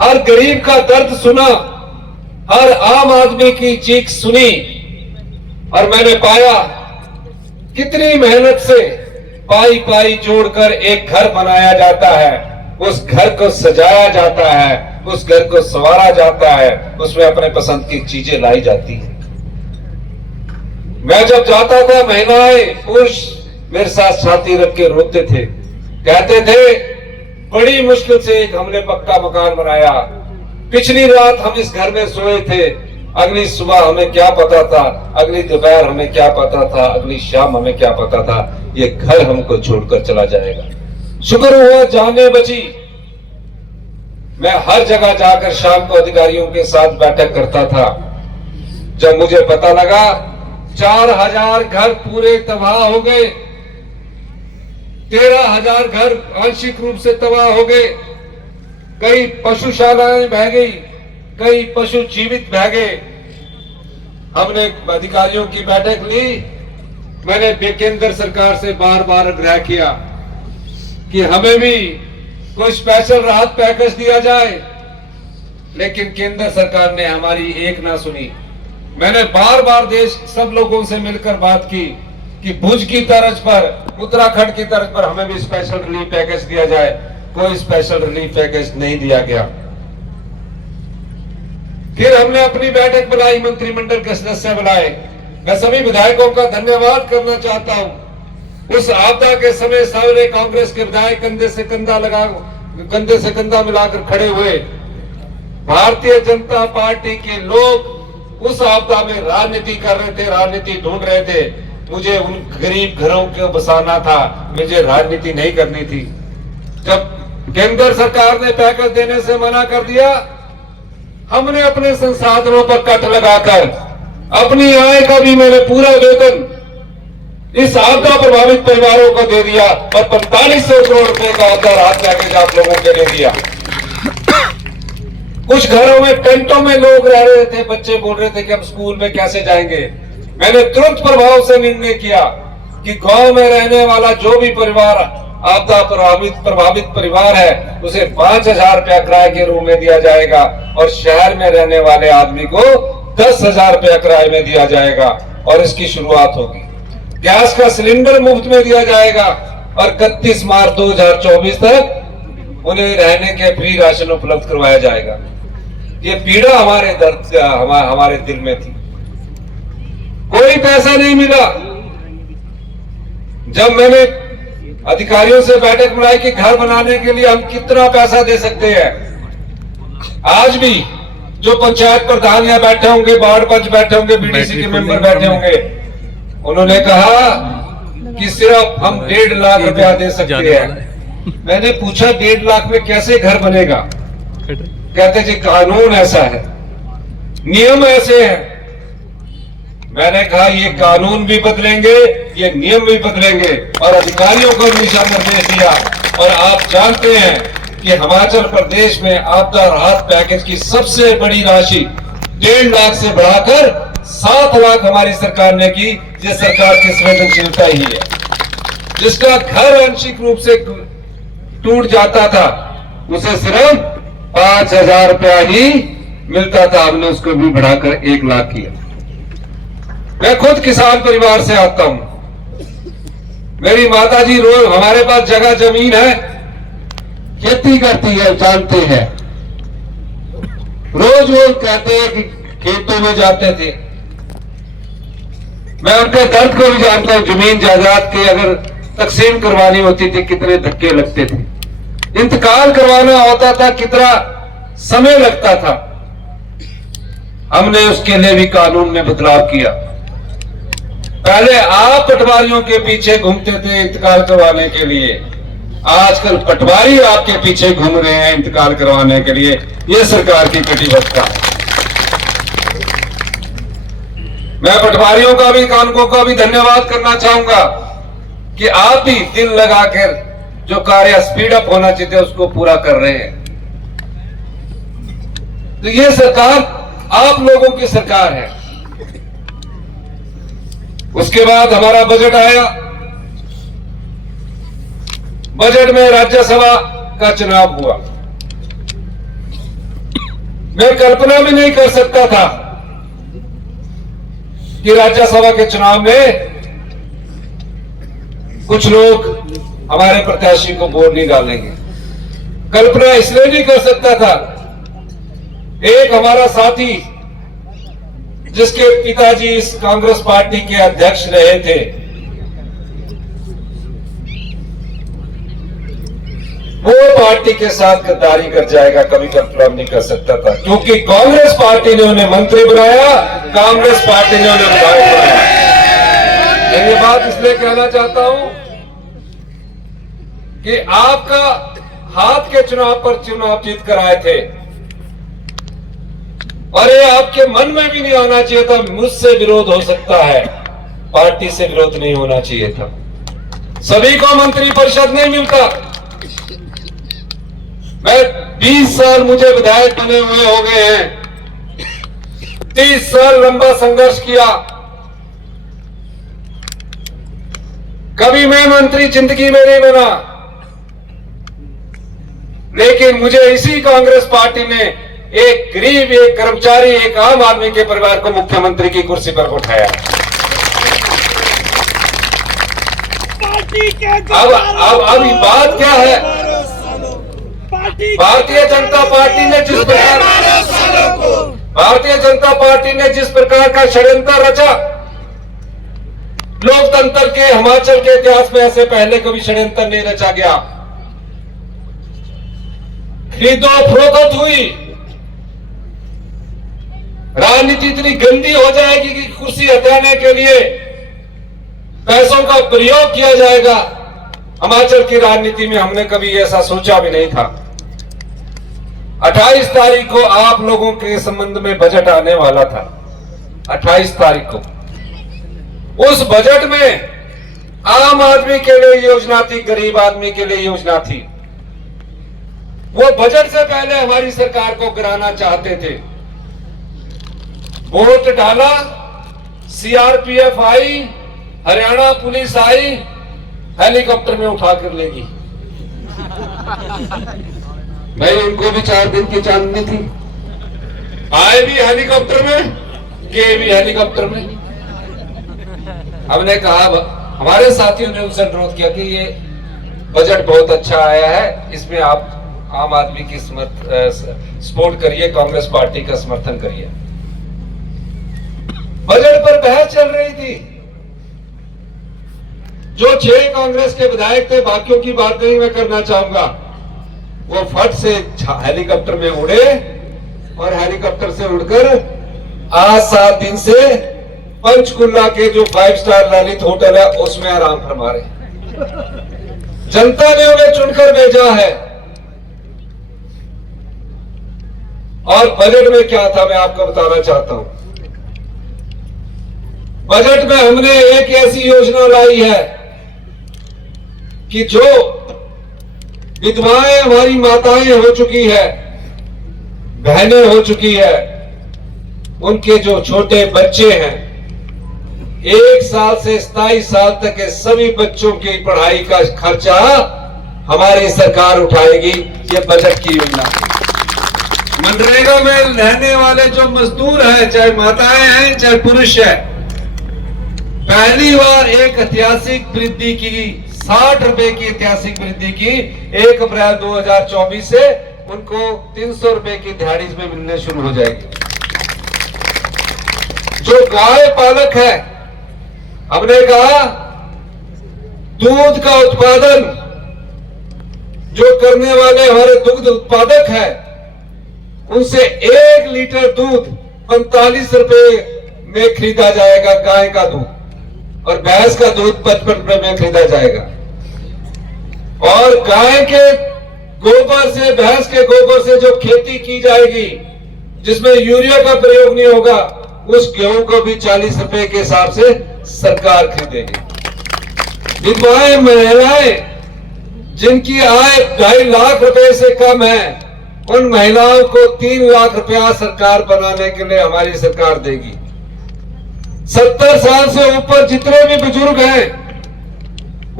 हर गरीब का दर्द सुना, हर आम आदमी की चीख सुनी और मैंने पाया कितनी मेहनत से पाई पाई जोड़कर एक घर बनाया जाता है, उस घर को सजाया जाता है, उस घर को संवारा जाता है, उसमें अपने पसंद की चीजें लाई जाती है। मैं जब जाता था, महिलाएं पुरुष मेरे साथ छाती रख के रोते थे, कहते थे बड़ी मुश्किल से एक हमने पक्का मकान बनाया, पिछली रात हम इस घर में सोए थे, अगली सुबह हमें क्या पता था, अगली दोपहर हमें क्या पता था, अगली शाम हमें क्या पता था ये घर हमको छोड़कर चला जाएगा। शुक्र हुआ जाने बची। मैं हर जगह जाकर शाम को अधिकारियों के साथ बैठक करता था। जब मुझे पता लगा 4000 घर पूरे तबाह हो गए, 13000 घर आंशिक रूप से तबाह हो गए, कई पशुशालाएं बह गई, कई पशु जीवित बह गए। हमने अधिकारियों की बैठक ली। मैंने केंद्र सरकार से बार बार आग्रह किया कि हमें भी कोई स्पेशल राहत पैकेज दिया जाए, लेकिन केंद्र सरकार ने हमारी एक ना सुनी। मैंने बार बार देश सब लोगों से मिलकर बात की कि भुज की तर्ज पर, उत्तराखंड की तर्ज पर हमें भी स्पेशल रिलीफ पैकेज दिया जाए। कोई स्पेशल रिलीफ पैकेज नहीं दिया गया। फिर हमने अपनी बैठक बुलाई, मंत्रिमंडल के सदस्य बुलाए। मैं सभी विधायकों का धन्यवाद करना चाहता हूं। उस आपदा के समय सारे कांग्रेस के विधायक कंधे से कंधा मिलाकर खड़े हुए। भारतीय जनता पार्टी के लोग उस आपदा में राजनीति कर रहे थे, राजनीति ढूंढ रहे थे। मुझे उन गरीब घरों को बसाना था, मुझे राजनीति नहीं करनी थी। जब केंद्र सरकार ने पैकेज देने से मना कर दिया, हमने अपने संसाधनों पर कट लगाकर अपनी आय का भी मैंने पूरा वेतन इस आपदा प्रभावित परिवारों को दे दिया और 4500 करोड़ रुपए का आपदा राहत पैकेज आप लोगों के लिए दिया। कुछ घरों में टेंटों में लोग रह रहे थे, बच्चे बोल रहे थे कि हम स्कूल में कैसे जाएंगे। मैंने तुरंत प्रभाव से निर्णय किया कि गांव में रहने वाला जो भी परिवार आपदा प्रभावित परिवार है उसे 5000 रुपया किराए के रूप में दिया जाएगा और शहर में रहने वाले आदमी को 10,000 रुपया किराए में दिया जाएगा और इसकी शुरुआत होगी। गैस का सिलेंडर मुफ्त में दिया जाएगा और 31 मार्च 2024 तक उन्हें रहने के फ्री राशन उपलब्ध करवाया जाएगा। ये पीड़ा हमारे दर्द हमारे दिल में थी। कोई पैसा नहीं मिला। जब मैंने अधिकारियों से बैठक बुलाई कि घर बनाने के लिए हम कितना पैसा दे सकते हैं, आज भी जो पंचायत प्रधान यहाँ बैठे होंगे, वार्ड पंच बैठे होंगे, बीडीसी के मेंबर बैठे होंगे, उन्होंने कहा कि सिर्फ हम 1.5 लाख रुपया दे सकते हैं। मैंने पूछा 1.5 लाख में कैसे घर बनेगा? कहते जी कानून ऐसा है, नियम ऐसे हैं। मैंने कहा ये कानून भी बदलेंगे, ये नियम भी बदलेंगे, और अधिकारियों को दिशा निर्देश दिया। और आप जानते हैं कि हिमाचल प्रदेश में आपदा राहत पैकेज की सबसे बड़ी राशि 1.5 लाख से बढ़ाकर 7 लाख हमारी सरकार ने की। ये सरकार की संवेदनशीलता ही है। जिसका घर आंशिक रूप से टूट जाता था उसे सिर्फ 5,000 रुपया ही मिलता था, हमने उसको भी बढ़ाकर 1 लाख किया। मैं खुद किसान परिवार से आता हूं। मेरी माताजी रोज, हमारे पास जगह जमीन है, खेती करती है, जानते हैं। रोज रोज कहते हैं कि खेतों में जाते थे। मैं उनके दर्द को भी जानता हूं। जमीन जायदाद के अगर तकसीम करवानी होती थी कितने धक्के लगते थे, इंतकाल करवाना होता था कितना समय लगता था। हमने उसके लिए भी कानून में बदलाव किया। पहले आप पटवारियों के पीछे घूमते थे इंतकाल करवाने के लिए, आजकल पटवारी आपके पीछे घूम रहे हैं इंतकाल करवाने के लिए। यह सरकार की कटिबद्धता है। मैं पटवारियों का भी, कानूनों का भी धन्यवाद करना चाहूंगा कि आप भी दिल लगाकर जो कार्य स्पीड अप होना चाहिए उसको पूरा कर रहे हैं। तो ये सरकार आप लोगों की सरकार है। उसके बाद हमारा बजट आया। बजट में राज्यसभा का चुनाव हुआ। मैं कल्पना भी नहीं कर सकता था कि राज्यसभा के चुनाव में कुछ लोग हमारे प्रत्याशी को वोट नहीं डालेंगे। कल्पना इसलिए नहीं कर सकता था, एक हमारा साथी जिसके पिताजी इस कांग्रेस पार्टी के अध्यक्ष रहे थे, वो पार्टी के साथ गद्दारी कर जाएगा, कभी कल्पना नहीं कर सकता था। क्योंकि कांग्रेस पार्टी ने उन्हें मंत्री बनाया, कांग्रेस पार्टी ने उन्हें विधायक बनाया। मैं ये बात इसलिए कहना चाहता हूं कि आपका हाथ के चुनाव पर चुनाव जीत कर आए थे, और ये आपके मन में भी नहीं आना चाहिए था मुझसे विरोध हो सकता है, पार्टी से विरोध नहीं होना चाहिए था। सभी को मंत्री परिषद नहीं मिलता। मैं 20 साल मुझे विधायक बने हुए हो गए हैं, 30 साल लंबा संघर्ष किया। कभी मैं मंत्री जिंदगी में नहीं बना, लेकिन मुझे इसी कांग्रेस पार्टी ने एक गरीब, एक कर्मचारी, एक आम आदमी के परिवार को मुख्यमंत्री की कुर्सी पर उठाया। अब बात क्या है? भारतीय जनता पार्टी ने जिस प्रकार का षड्यंत्र रचा, लोकतंत्र के हिमाचल के इतिहास में ऐसे पहले कभी षड्यंत्र नहीं रचा गया। खरीदो फरोख्त हुई, राजनीति इतनी गंदी हो जाएगी कि कुर्सी हटाने के लिए पैसों का प्रयोग किया जाएगा। हिमाचल की राजनीति में हमने कभी ऐसा सोचा भी नहीं था। 28 तारीख को आप लोगों के संबंध में बजट आने वाला था। 28 तारीख को उस बजट में आम आदमी के लिए योजना थी, गरीब आदमी के लिए योजना थी। वो बजट से पहले हमारी सरकार को गिराना चाहते थे। वोट डाला, सीआरपीएफ आई, हरियाणा पुलिस आई, हेलीकॉप्टर में उठाकर लेगी। भाई उनको भी 4 दिन की चांदनी थी, आए भी हेलीकॉप्टर में, गए भी हेलीकॉप्टर में। हमने कहा, हमारे साथियों ने उनसे अनुरोध किया कि ये बजट बहुत अच्छा आया है, इसमें आप आम आदमी की सपोर्ट करिए, कांग्रेस पार्टी का समर्थन करिए। बजट पर बहस चल रही थी, जो 6 कांग्रेस के विधायक थे, बाकियों की बात नहीं मैं करना चाहूंगा, वो फट से हेलीकॉप्टर में उड़े और हेलीकॉप्टर से उड़कर आज 7 दिन से पंचकुला के जो 5 स्टार ललित होटल है उसमें आराम फरमा रहे। जनता ने उन्हें चुनकर भेजा है। और बजट में क्या था मैं आपको बताना चाहता हूं। बजट में हमने एक ऐसी योजना लाई है कि जो विधवाएं हमारी माताएं हो चुकी है, बहनें हो चुकी है, उनके जो छोटे बच्चे हैं, 1 साल से 27 साल तक के सभी बच्चों की पढ़ाई का खर्चा हमारी सरकार उठाएगी। ये बजट की योजना। मनरेगा में रहने वाले जो मजदूर हैं, चाहे माताएं हैं चाहे पुरुष हैं, पहली बार एक ऐतिहासिक वृद्धि की, 60 रुपए की ऐतिहासिक वृद्धि की 1 अप्रैल 2024 से उनको 300 रुपए की दिहाड़ी में मिलने शुरू हो जाएगी। जो गाय पालक है, हमने कहा दूध का उत्पादन जो करने वाले हमारे दुग्ध उत्पादक है, उनसे 1 लीटर दूध 45 रुपए में खरीदा जाएगा, गाय का दूध, और भैंस का दूध 55 रुपए में खरीदा जाएगा। और गाय के गोबर से, भैंस के गोबर से जो खेती की जाएगी, जिसमें यूरिया का प्रयोग नहीं होगा, उस गेहूं को भी 40 रुपए के हिसाब से सरकार खरीदेगी। विधवाएं महिलाएं जिनकी आय 2.5 लाख रुपए से कम है, उन महिलाओं को 3 लाख रुपया सरकार बनाने के लिए हमारी सरकार देगी। 70 साल से ऊपर जितने भी बुजुर्ग हैं,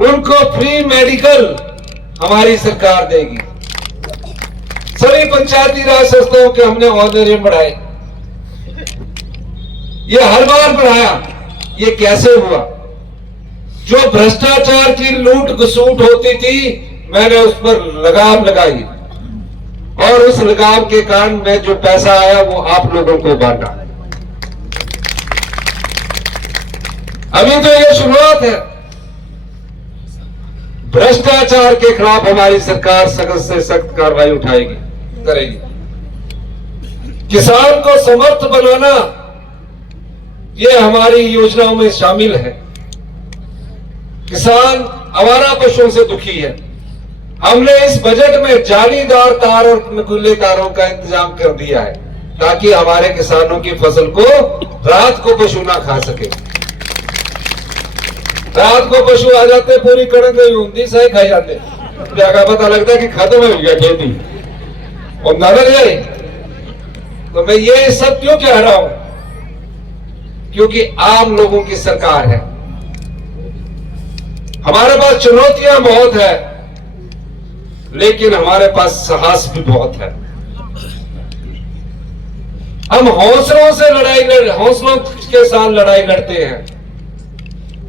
उनको फ्री मेडिकल हमारी सरकार देगी। सभी पंचायती राज संस्थाओं के हमने ऑनरेरियम बढ़ाए। ये हर बार बढ़ाया। ये कैसे हुआ? जो भ्रष्टाचार की लूट घसूट होती थी, मैंने उस पर लगाम लगाई, और उस लगाम के कारण में जो पैसा आया वो आप लोगों को बांटा। अभी तो ये शुरुआत है। भ्रष्टाचार के खिलाफ हमारी सरकार सख्त से सख्त कार्रवाई उठाएगी, करेगी। किसान को समर्थ बनाना, ये हमारी योजनाओं में शामिल है। किसान आवारा पशुओं से दुखी है। हमने इस बजट में जालीदार तार और नुकीले तारों का इंतजाम कर दिया है, ताकि हमारे किसानों की फसल को रात को पशु ना खा सके। रात को पशु आ जाते, पूरी कड़क गई होती, सही खाई जाते, क्या पता लगता है कि खत्म हो गया खेती और नजर जाए। तो मैं ये सब क्यों कह रहा हूं? क्योंकि आम लोगों की सरकार है। हमारे पास चुनौतियां बहुत है, लेकिन हमारे पास साहस भी बहुत है। हम हौसलों के साथ लड़ाई लड़ते हैं।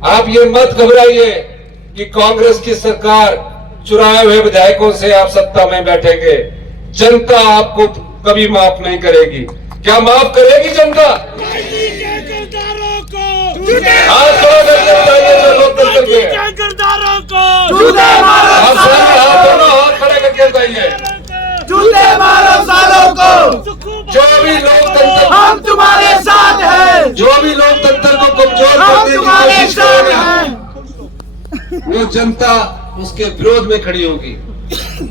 आप ये मत घबराइए कि कांग्रेस की सरकार चुराए हुए विधायकों से आप सत्ता में बैठेंगे। जनता आपको कभी माफ नहीं करेगी। क्या माफ करेगी जनता? हाथ खड़ा करके बताइए जो लोकतंत्र के हाथ खड़े करके बताइए, जो भी लोकतंत्र, हम तुम्हारे साथ हैं, जो भी लोकतंत्र को कमजोर करने की कोशिश करेगा, वो जनता उसके विरोध में खड़ी होगी।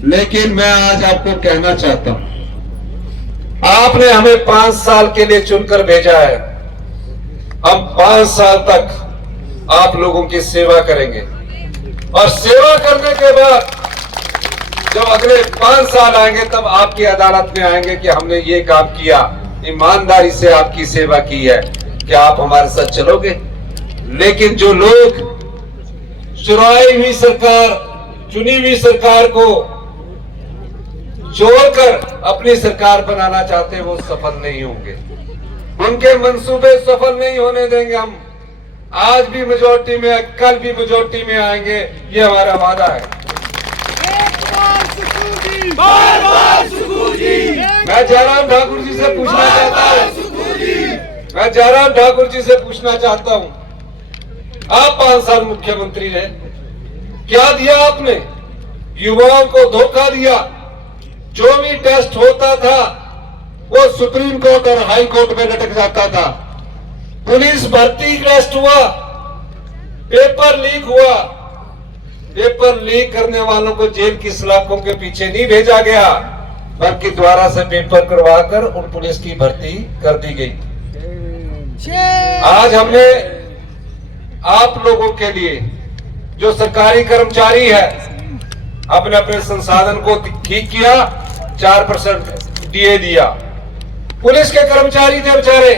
लेकिन मैं आज आपको कहना चाहता हूं, आपने हमें 5 साल के लिए चुनकर भेजा है। हम 5 साल तक आप लोगों की सेवा करेंगे, और सेवा करने के बाद जब अगले 5 साल आएंगे, तब आपकी अदालत में आएंगे कि हमने ये काम किया, ईमानदारी से आपकी सेवा की है, क्या आप हमारे साथ चलोगे? लेकिन जो लोग चुराई हुई सरकार, चुनी हुई सरकार को जोड़कर अपनी सरकार बनाना चाहते हैं, वो सफल नहीं होंगे। उनके मंसूबे सफल नहीं होने देंगे हम। आज भी मेजॉरिटी में, कल भी मेजॉरिटी में आएंगे, ये हमारा वादा है। मैं जयराम ठाकुर जी से पूछना चाहता हूँ, मैं जयराम ठाकुर जी से पूछना चाहता हूँ, आप 5 साल मुख्यमंत्री रहे, क्या दिया आपने? युवाओं को धोखा दिया। जो भी टेस्ट होता था वो सुप्रीम कोर्ट और हाई कोर्ट में लटक जाता था। पुलिस भर्ती टेस्ट हुआ, पेपर लीक हुआ, पेपर लीक करने वालों को जेल की सलाखों के पीछे नहीं भेजा गया, बल्कि दोबारा से पेपर करवाकर उन पुलिस की भर्ती कर दी गई। आज हमने आप लोगों के लिए, जो सरकारी कर्मचारी है, अपने अपने संसाधन को ठीक किया, 4% डीए दिया। पुलिस के कर्मचारी थे बेचारे,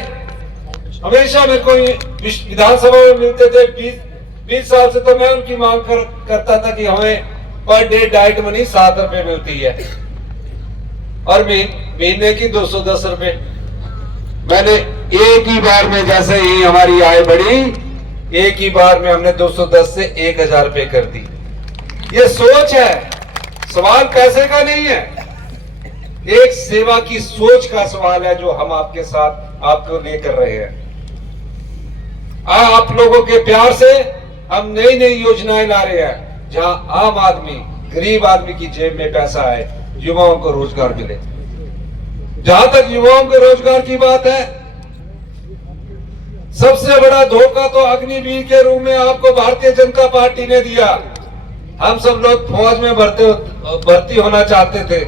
हमेशा मेरे को विधानसभा में मिलते थे, 20 साल से तो मैं उनकी मांग करता था कि हमें पर डे डाइट मनी 7 रुपए मिलती है और महीने की 210 रुपए। मैंने एक ही बार में, जैसे ही हमारी आय बढ़ी, एक ही बार में हमने 210 से 1000 रुपए कर दी। ये सोच है, सवाल पैसे का नहीं है, एक सेवा की सोच का सवाल है जो हम आपके साथ आपको लेकर रहे हैं। आप लोगों के प्यार से हम नई नई योजनाएं ला रहे हैं, जहां आम आदमी, गरीब आदमी की जेब में पैसा आए, युवाओं को रोजगार मिले। जहां तक युवाओं के रोजगार की बात है, सबसे बड़ा धोखा तो अग्निवीर के रूप में आपको भारतीय जनता पार्टी ने दिया। हम सब लोग फौज में भर्ती होना चाहते थे।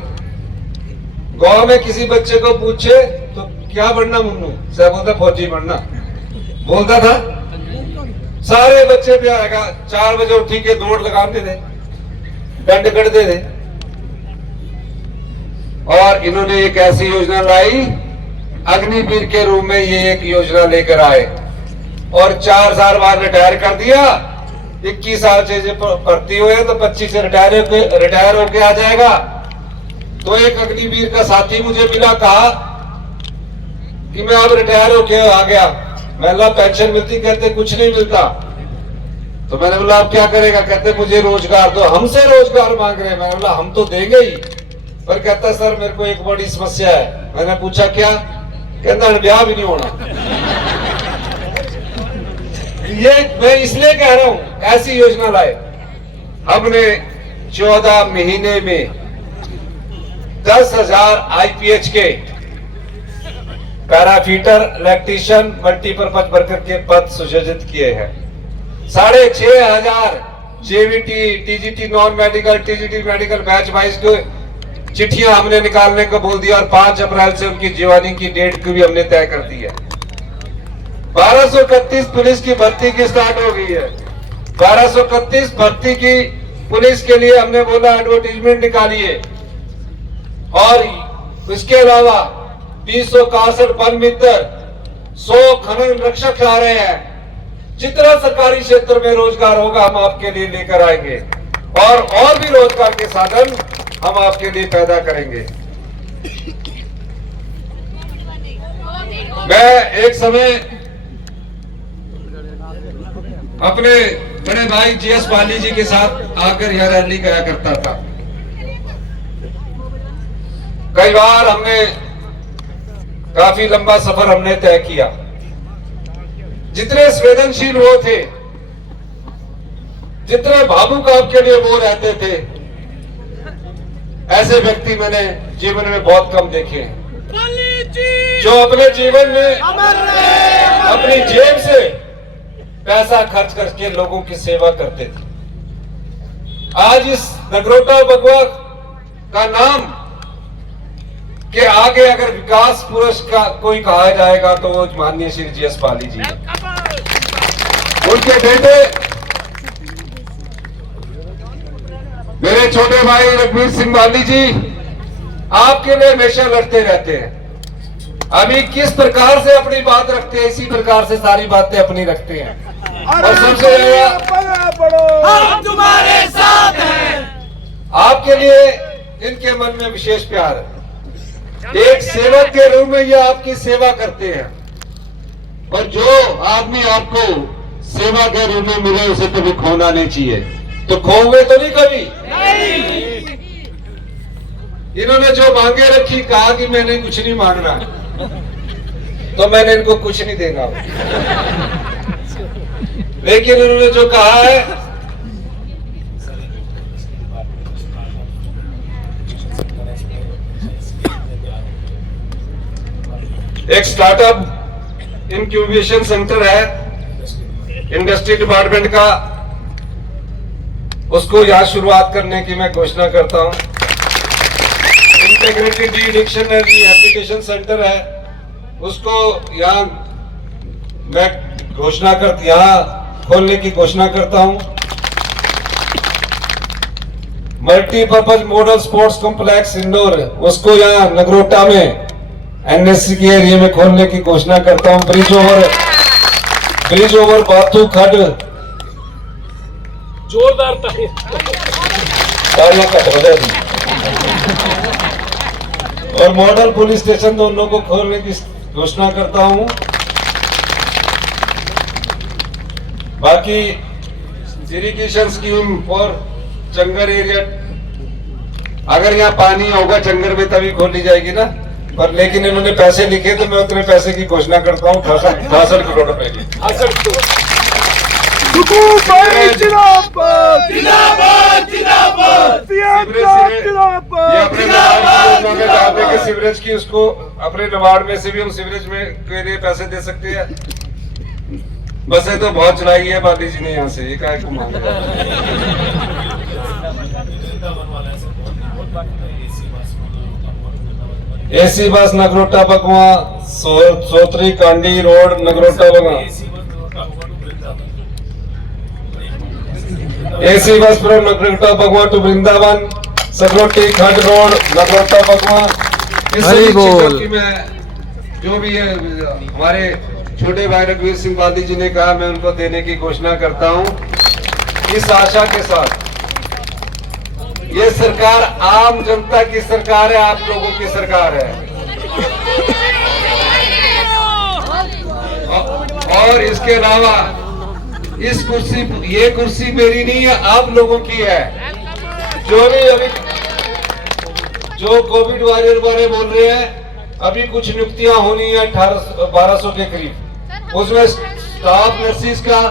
गांव में किसी बच्चे को पूछे तो क्या बनना मुन्नू, से बोलता फौजी बनना, बोलता था। सारे बच्चे भी आएगा, 4 बजे उठी के दौड़ लगाते थे, डंड करते थे। और इन्होंने एक ऐसी योजना लाई, अग्निवीर के रूप में ये एक योजना लेकर आए और 4 साल बाद रिटायर कर दिया। 21 साल से भर्ती हुए तो 25 से रिटायर होके आ जाएगा। तो एक अग्निवीर का साथी मुझे मिला, कहा कि मैं अब रिटायर होके आ गया, मैं पेंशन मिलती, कहते कुछ नहीं मिलता। तो मैंने बोला अब क्या करेगा? कहते मुझे रोजगार दो। हमसे रोजगार मांग रहे हैं। मैंने बोला हम तो देंगे ही, पर कहता सर मेरे को एक बड़ी समस्या है। मैंने पूछा क्या? कहता ब्याह भी नहीं होना। ये मैं इसलिए कह रहा हूं, ऐसी योजना लाए। हमने 14 महीने में 10,000 IPH के पैराफिटर, इलेक्ट्रीशियन, मल्टीपर्पज वर्कर के पद सुजोजित किए हैं। 6,500 JVT, TGT non medical, TGT medical batch wise को चिट्ठियां हमने निकालने को बोल दिया और 5 अप्रैल से उनकी ज्वाइनिंग की डेट को भी हमने तय कर दी है। 1231 पुलिस की भर्ती की स्टार्ट हो गई है। 1231 भर्ती की पुलिस के लिए हमने बोला एडवर्टीजमेंट निकालिए। और इसके अलावा 261 वन मित्र, 100 खनन रक्षक आ रहे हैं। जितना सरकारी क्षेत्र में रोजगार होगा हम आपके लिए लेकर आएंगे और भी रोजगार के साधन हम आपके लिए पैदा करेंगे। मैं एक समय अपने बड़े भाई GS बाली जी के साथ आकर यह रैली किया करता था। कई बार हमने काफी लंबा सफर हमने तय किया। जितने संवेदनशील वो थे, जितने भावुक आपके लिए वो रहते थे, ऐसे व्यक्ति मैंने जीवन में बहुत कम देखे हैं, जो अपने जीवन में अपनी जेब से पैसा खर्च करके लोगों की सेवा करते थे। आज इस नगरोटा बगवा का नाम के आगे अगर विकास पुरुष का कोई कहा जाएगा तो वो माननीय श्री GS बाली जी है। उनके बेटे मेरे छोटे भाई रघुवीर सिंह बाली जी आपके लिए हमेशा लड़ते रहते हैं। अभी किस प्रकार से अपनी बात रखते हैं, इसी प्रकार से सारी बातें अपनी रखते हैं। और सबसे ज्यादा हम तुम्हारे साथ हैं। आपके लिए इनके मन में विशेष प्यार है। एक सेवक के रूप में ये आपकी सेवा करते हैं और जो आदमी आपको सेवा के रूप में मिले उसे कभी खोना नहीं चाहिए। तो खोओगे तो नहीं कभी। इन्होंने जो मांगे रखी, कहा कि मैंने कुछ नहीं मांगना, तो मैंने इनको कुछ नहीं देगा। लेकिन इन्होंने जो कहा है, एक स्टार्टअप इंक्यूबेशन सेंटर है इंडस्ट्री डिपार्टमेंट का, उसको यहाँ शुरुआत करने की मैं घोषणा करता हूँ। Integrated de addiction and rehabilitation centre है, उसको यहाँ मैं यहाँ खोलने की घोषणा करता हूँ। Multipurpose model sports complex indoor, उसको यहाँ नगरोटा में एनएससी के एरिया में खोलने की घोषणा करता हूँ। ब्रिज ओवर बाथू खड, जोरदार तालियां कट हो जाएगी। और मॉडल पुलिस स्टेशन दोनों को खोलने की घोषणा करता हूं। बाकी irrigation scheme for Changar area, अगर यहाँ पानी होगा चंगर में तभी खोली जाएगी ना, पर लेकिन इन्होंने पैसे लिखे तो मैं उतने पैसे की घोषणा करता हूँ, 62 करोड़ रुपए की। ये अपने चाहते कि सीवरेज की, उसको अपने नबार्ड में से भी हम सीवरेज में के लिए पैसे दे सकते हैं। बसें तो बहुत चलाई है बाली जी ने यहाँ से, ये काय को मांग AC bus Nagrota Bagwan, सोत्री Kandi road Nagrota Bagwan, AC bus from Nagrota Bagwan to Vrindavan, सगरोटी खंड रोड नगरोटा बगवा। इस चीजों की मैं, जो भी है हमारे छोटे भाई रघुवीर सिंह बाली जी ने कहा, मैं उनको देने की घोषणा करता हूं, इस आशा के साथ ये सरकार आम जनता की सरकार है, आप लोगों की सरकार है। और इसके अलावा इस कुर्सी, ये कुर्सी मेरी नहीं है, आप लोगों की है। जो भी अभी जो कोविड वॉरियर बारे बोल रहे हैं, अभी कुछ नियुक्तियां होनी है 1200 के करीब, उसमें स्टाफ नर्सिस का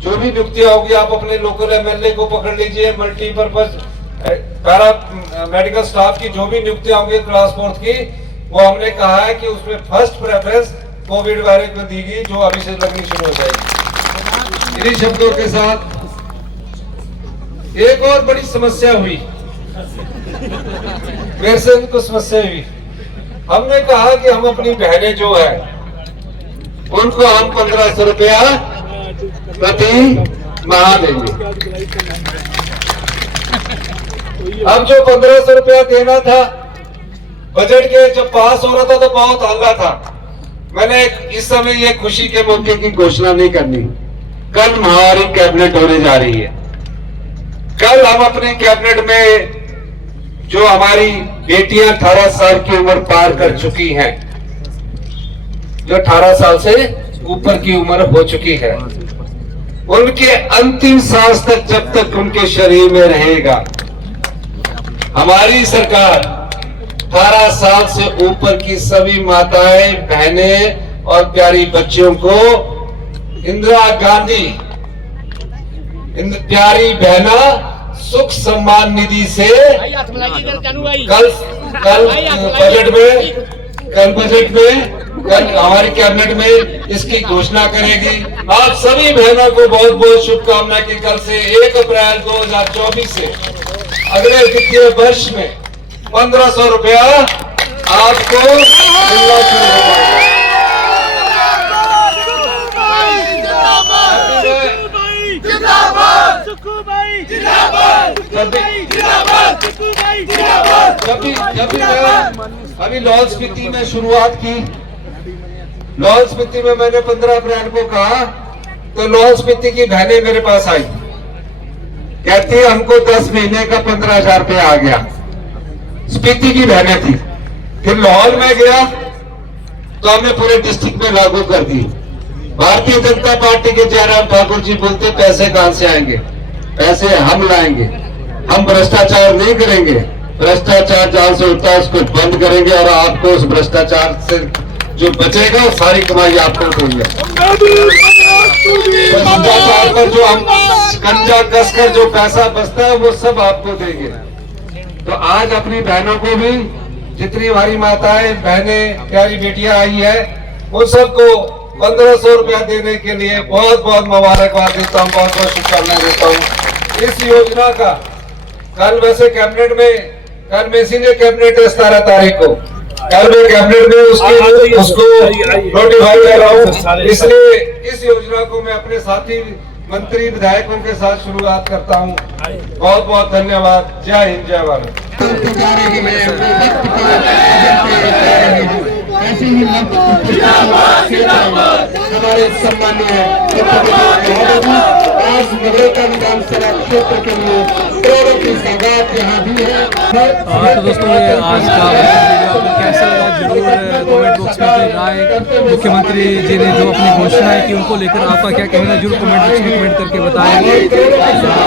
जो भी नियुक्तियां होगी, आप अपने लोकल एमएलए को पकड़ लीजिए, मल्टीपर्पज पैरा मेडिकल स्टाफ की जो भी नियुक्तियां होंगी क्लास 4 की, वो हमने कहा है कि उसमें फर्स्ट प्रेफरेंस कोविड वायरस को दी गई, जो अभी से लगनी शुरू हो जाएगी। इन्हीं शब्दों के साथ एक और बड़ी समस्या हुई, मेरे से उनको समस्या हुई, हमने कहा कि हम अपनी बहनें जो है उनको हम 1500 रुपया प्रति माह देंगे। अब जो 1500 रुपया देना था, बजट के जब पास हो रहा था तो बहुत हल्ला था। मैंने इस समय ये खुशी के मौके की घोषणा नहीं करनी, कल हमारी कैबिनेट होने जा रही है। कल हम अपने कैबिनेट में जो हमारी बेटियां 18 साल की उम्र पार कर चुकी हैं, जो 18 साल से ऊपर की उम्र हो चुकी है, उनके अंतिम सांस तक जब तक उनके शरीर में रहेगा, हमारी सरकार 18 साल से ऊपर की सभी माताएं, बहनें और प्यारी बच्चियों को इंदिरा गांधी प्यारी बहना सुख सम्मान निधि से कल बजट में कल हमारी कैबिनेट में इसकी घोषणा करेगी। आप सभी बहनों को बहुत बहुत शुभकामनाएं कि कल से 1 अप्रैल 2024 से अगले वित्तीय वर्ष में 1500 रुपया आपको मिलना शुरू होगा। अभी लाहौल स्पीति में शुरुआत की, लाहौल स्पीति में मैंने 15 अप्रैल को कहा, तो लाहौल स्पीति की बहनें मेरे पास आई, कहती है हमको 10 महीने का 15,000 रुपया आ गया। स्पीति की बहनें थी। फिर लाहौल में गया तो हमने पूरे डिस्ट्रिक्ट में लागू कर दी। भारतीय जनता पार्टी के जयराम ठाकुर जी बोलते पैसे कहां से आएंगे, पैसे हम लाएंगे, हम भ्रष्टाचार नहीं करेंगे, भ्रष्टाचार जहां से उठता है उसको बंद करेंगे और आपको उस भ्रष्टाचार से जो बचेगा वो सारी कमाई आपको देंगे। भ्रष्टाचार पर जो हम कंजा कसकर जो पैसा बचता है वो सब आपको देंगे। तो आज अपनी बहनों को भी, जितनी हमारी माताएं बहनें प्यारी बेटियां आई है, उन सबको 1500 रुपया देने के लिए बहुत बहुत मुबारकबाद देता हूँ, बहुत बहुत शुभकामनाएं देता हूँ। इस योजना का कल वैसे कैबिनेट में, कल मैं इसीलिए कैबिनेट 17 तारीख को कल मैं कैबिनेट में उसको नोटिफाई कर रहा हूँ, इसलिए इस योजना को मैं अपने साथी मंत्री विधायकों के साथ शुरुआत करता हूँ। बहुत बहुत धन्यवाद। जय हिंद, जय भारत। ऐसे ही हमारे सम्मानीय आज नगरोटा विधानसभा क्षेत्र के लिए करोड़ों की सौगात यहाँ भी है। तो दोस्तों ये आज का वीडियो आपको कैसा लगा जरूर कमेंट बॉक्स में अपनी राय, मुख्यमंत्री जी ने जो अपनी घोषणाएं की उनको लेकर आपका क्या कहना जरूर कमेंट बॉक्स में कमेंट करके बताएं।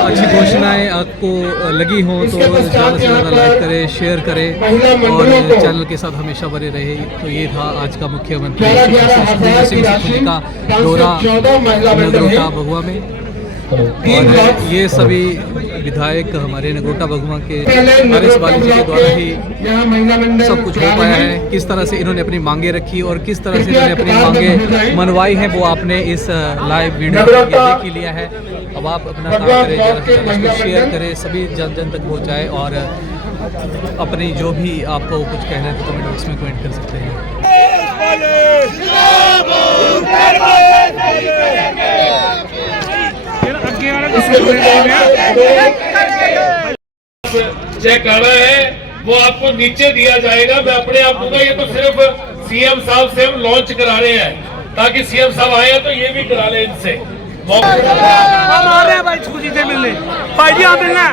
अच्छी घोषणाएं आपको लगी हो तो ज़्यादा से ज़्यादा लाइक करें, शेयर करें और चैनल के साथ हमेशा बने रहे। तो ये था आज का मुख्यमंत्री सिंह का दौरा नगरोटा भगवा में, और ये सभी विधायक हमारे नगरोटा भगवा के आर.एस. बाली जी के द्वारा ही सब कुछ हो पाया है। किस तरह से इन्होंने अपनी मांगे रखी और किस तरह से इन्होंने अपनी मांगे मनवाई हैं वो आपने इस लाइव वीडियो में देख ही लिया है। अब आप अपना काम करें, ज़्यादा से ज़्यादा इसको शेयर करें, सभी जन जन तक पहुँचाएँ और अपनी जो भी आपको कुछ कहना है तो कमेंट बॉक्स में कमेंट कर सकते हैं। चेक करना है वो आपको नीचे दिया जाएगा, मैं अपने आप दूंगा। ये तो सिर्फ सीएम साहब से हम लॉन्च करा रहे हैं ताकि सीएम साहब आए तो ये भी करा ले इनसे। हम आ रहे हैं भाई, खुशी से मिलने, भाई जी मिलना।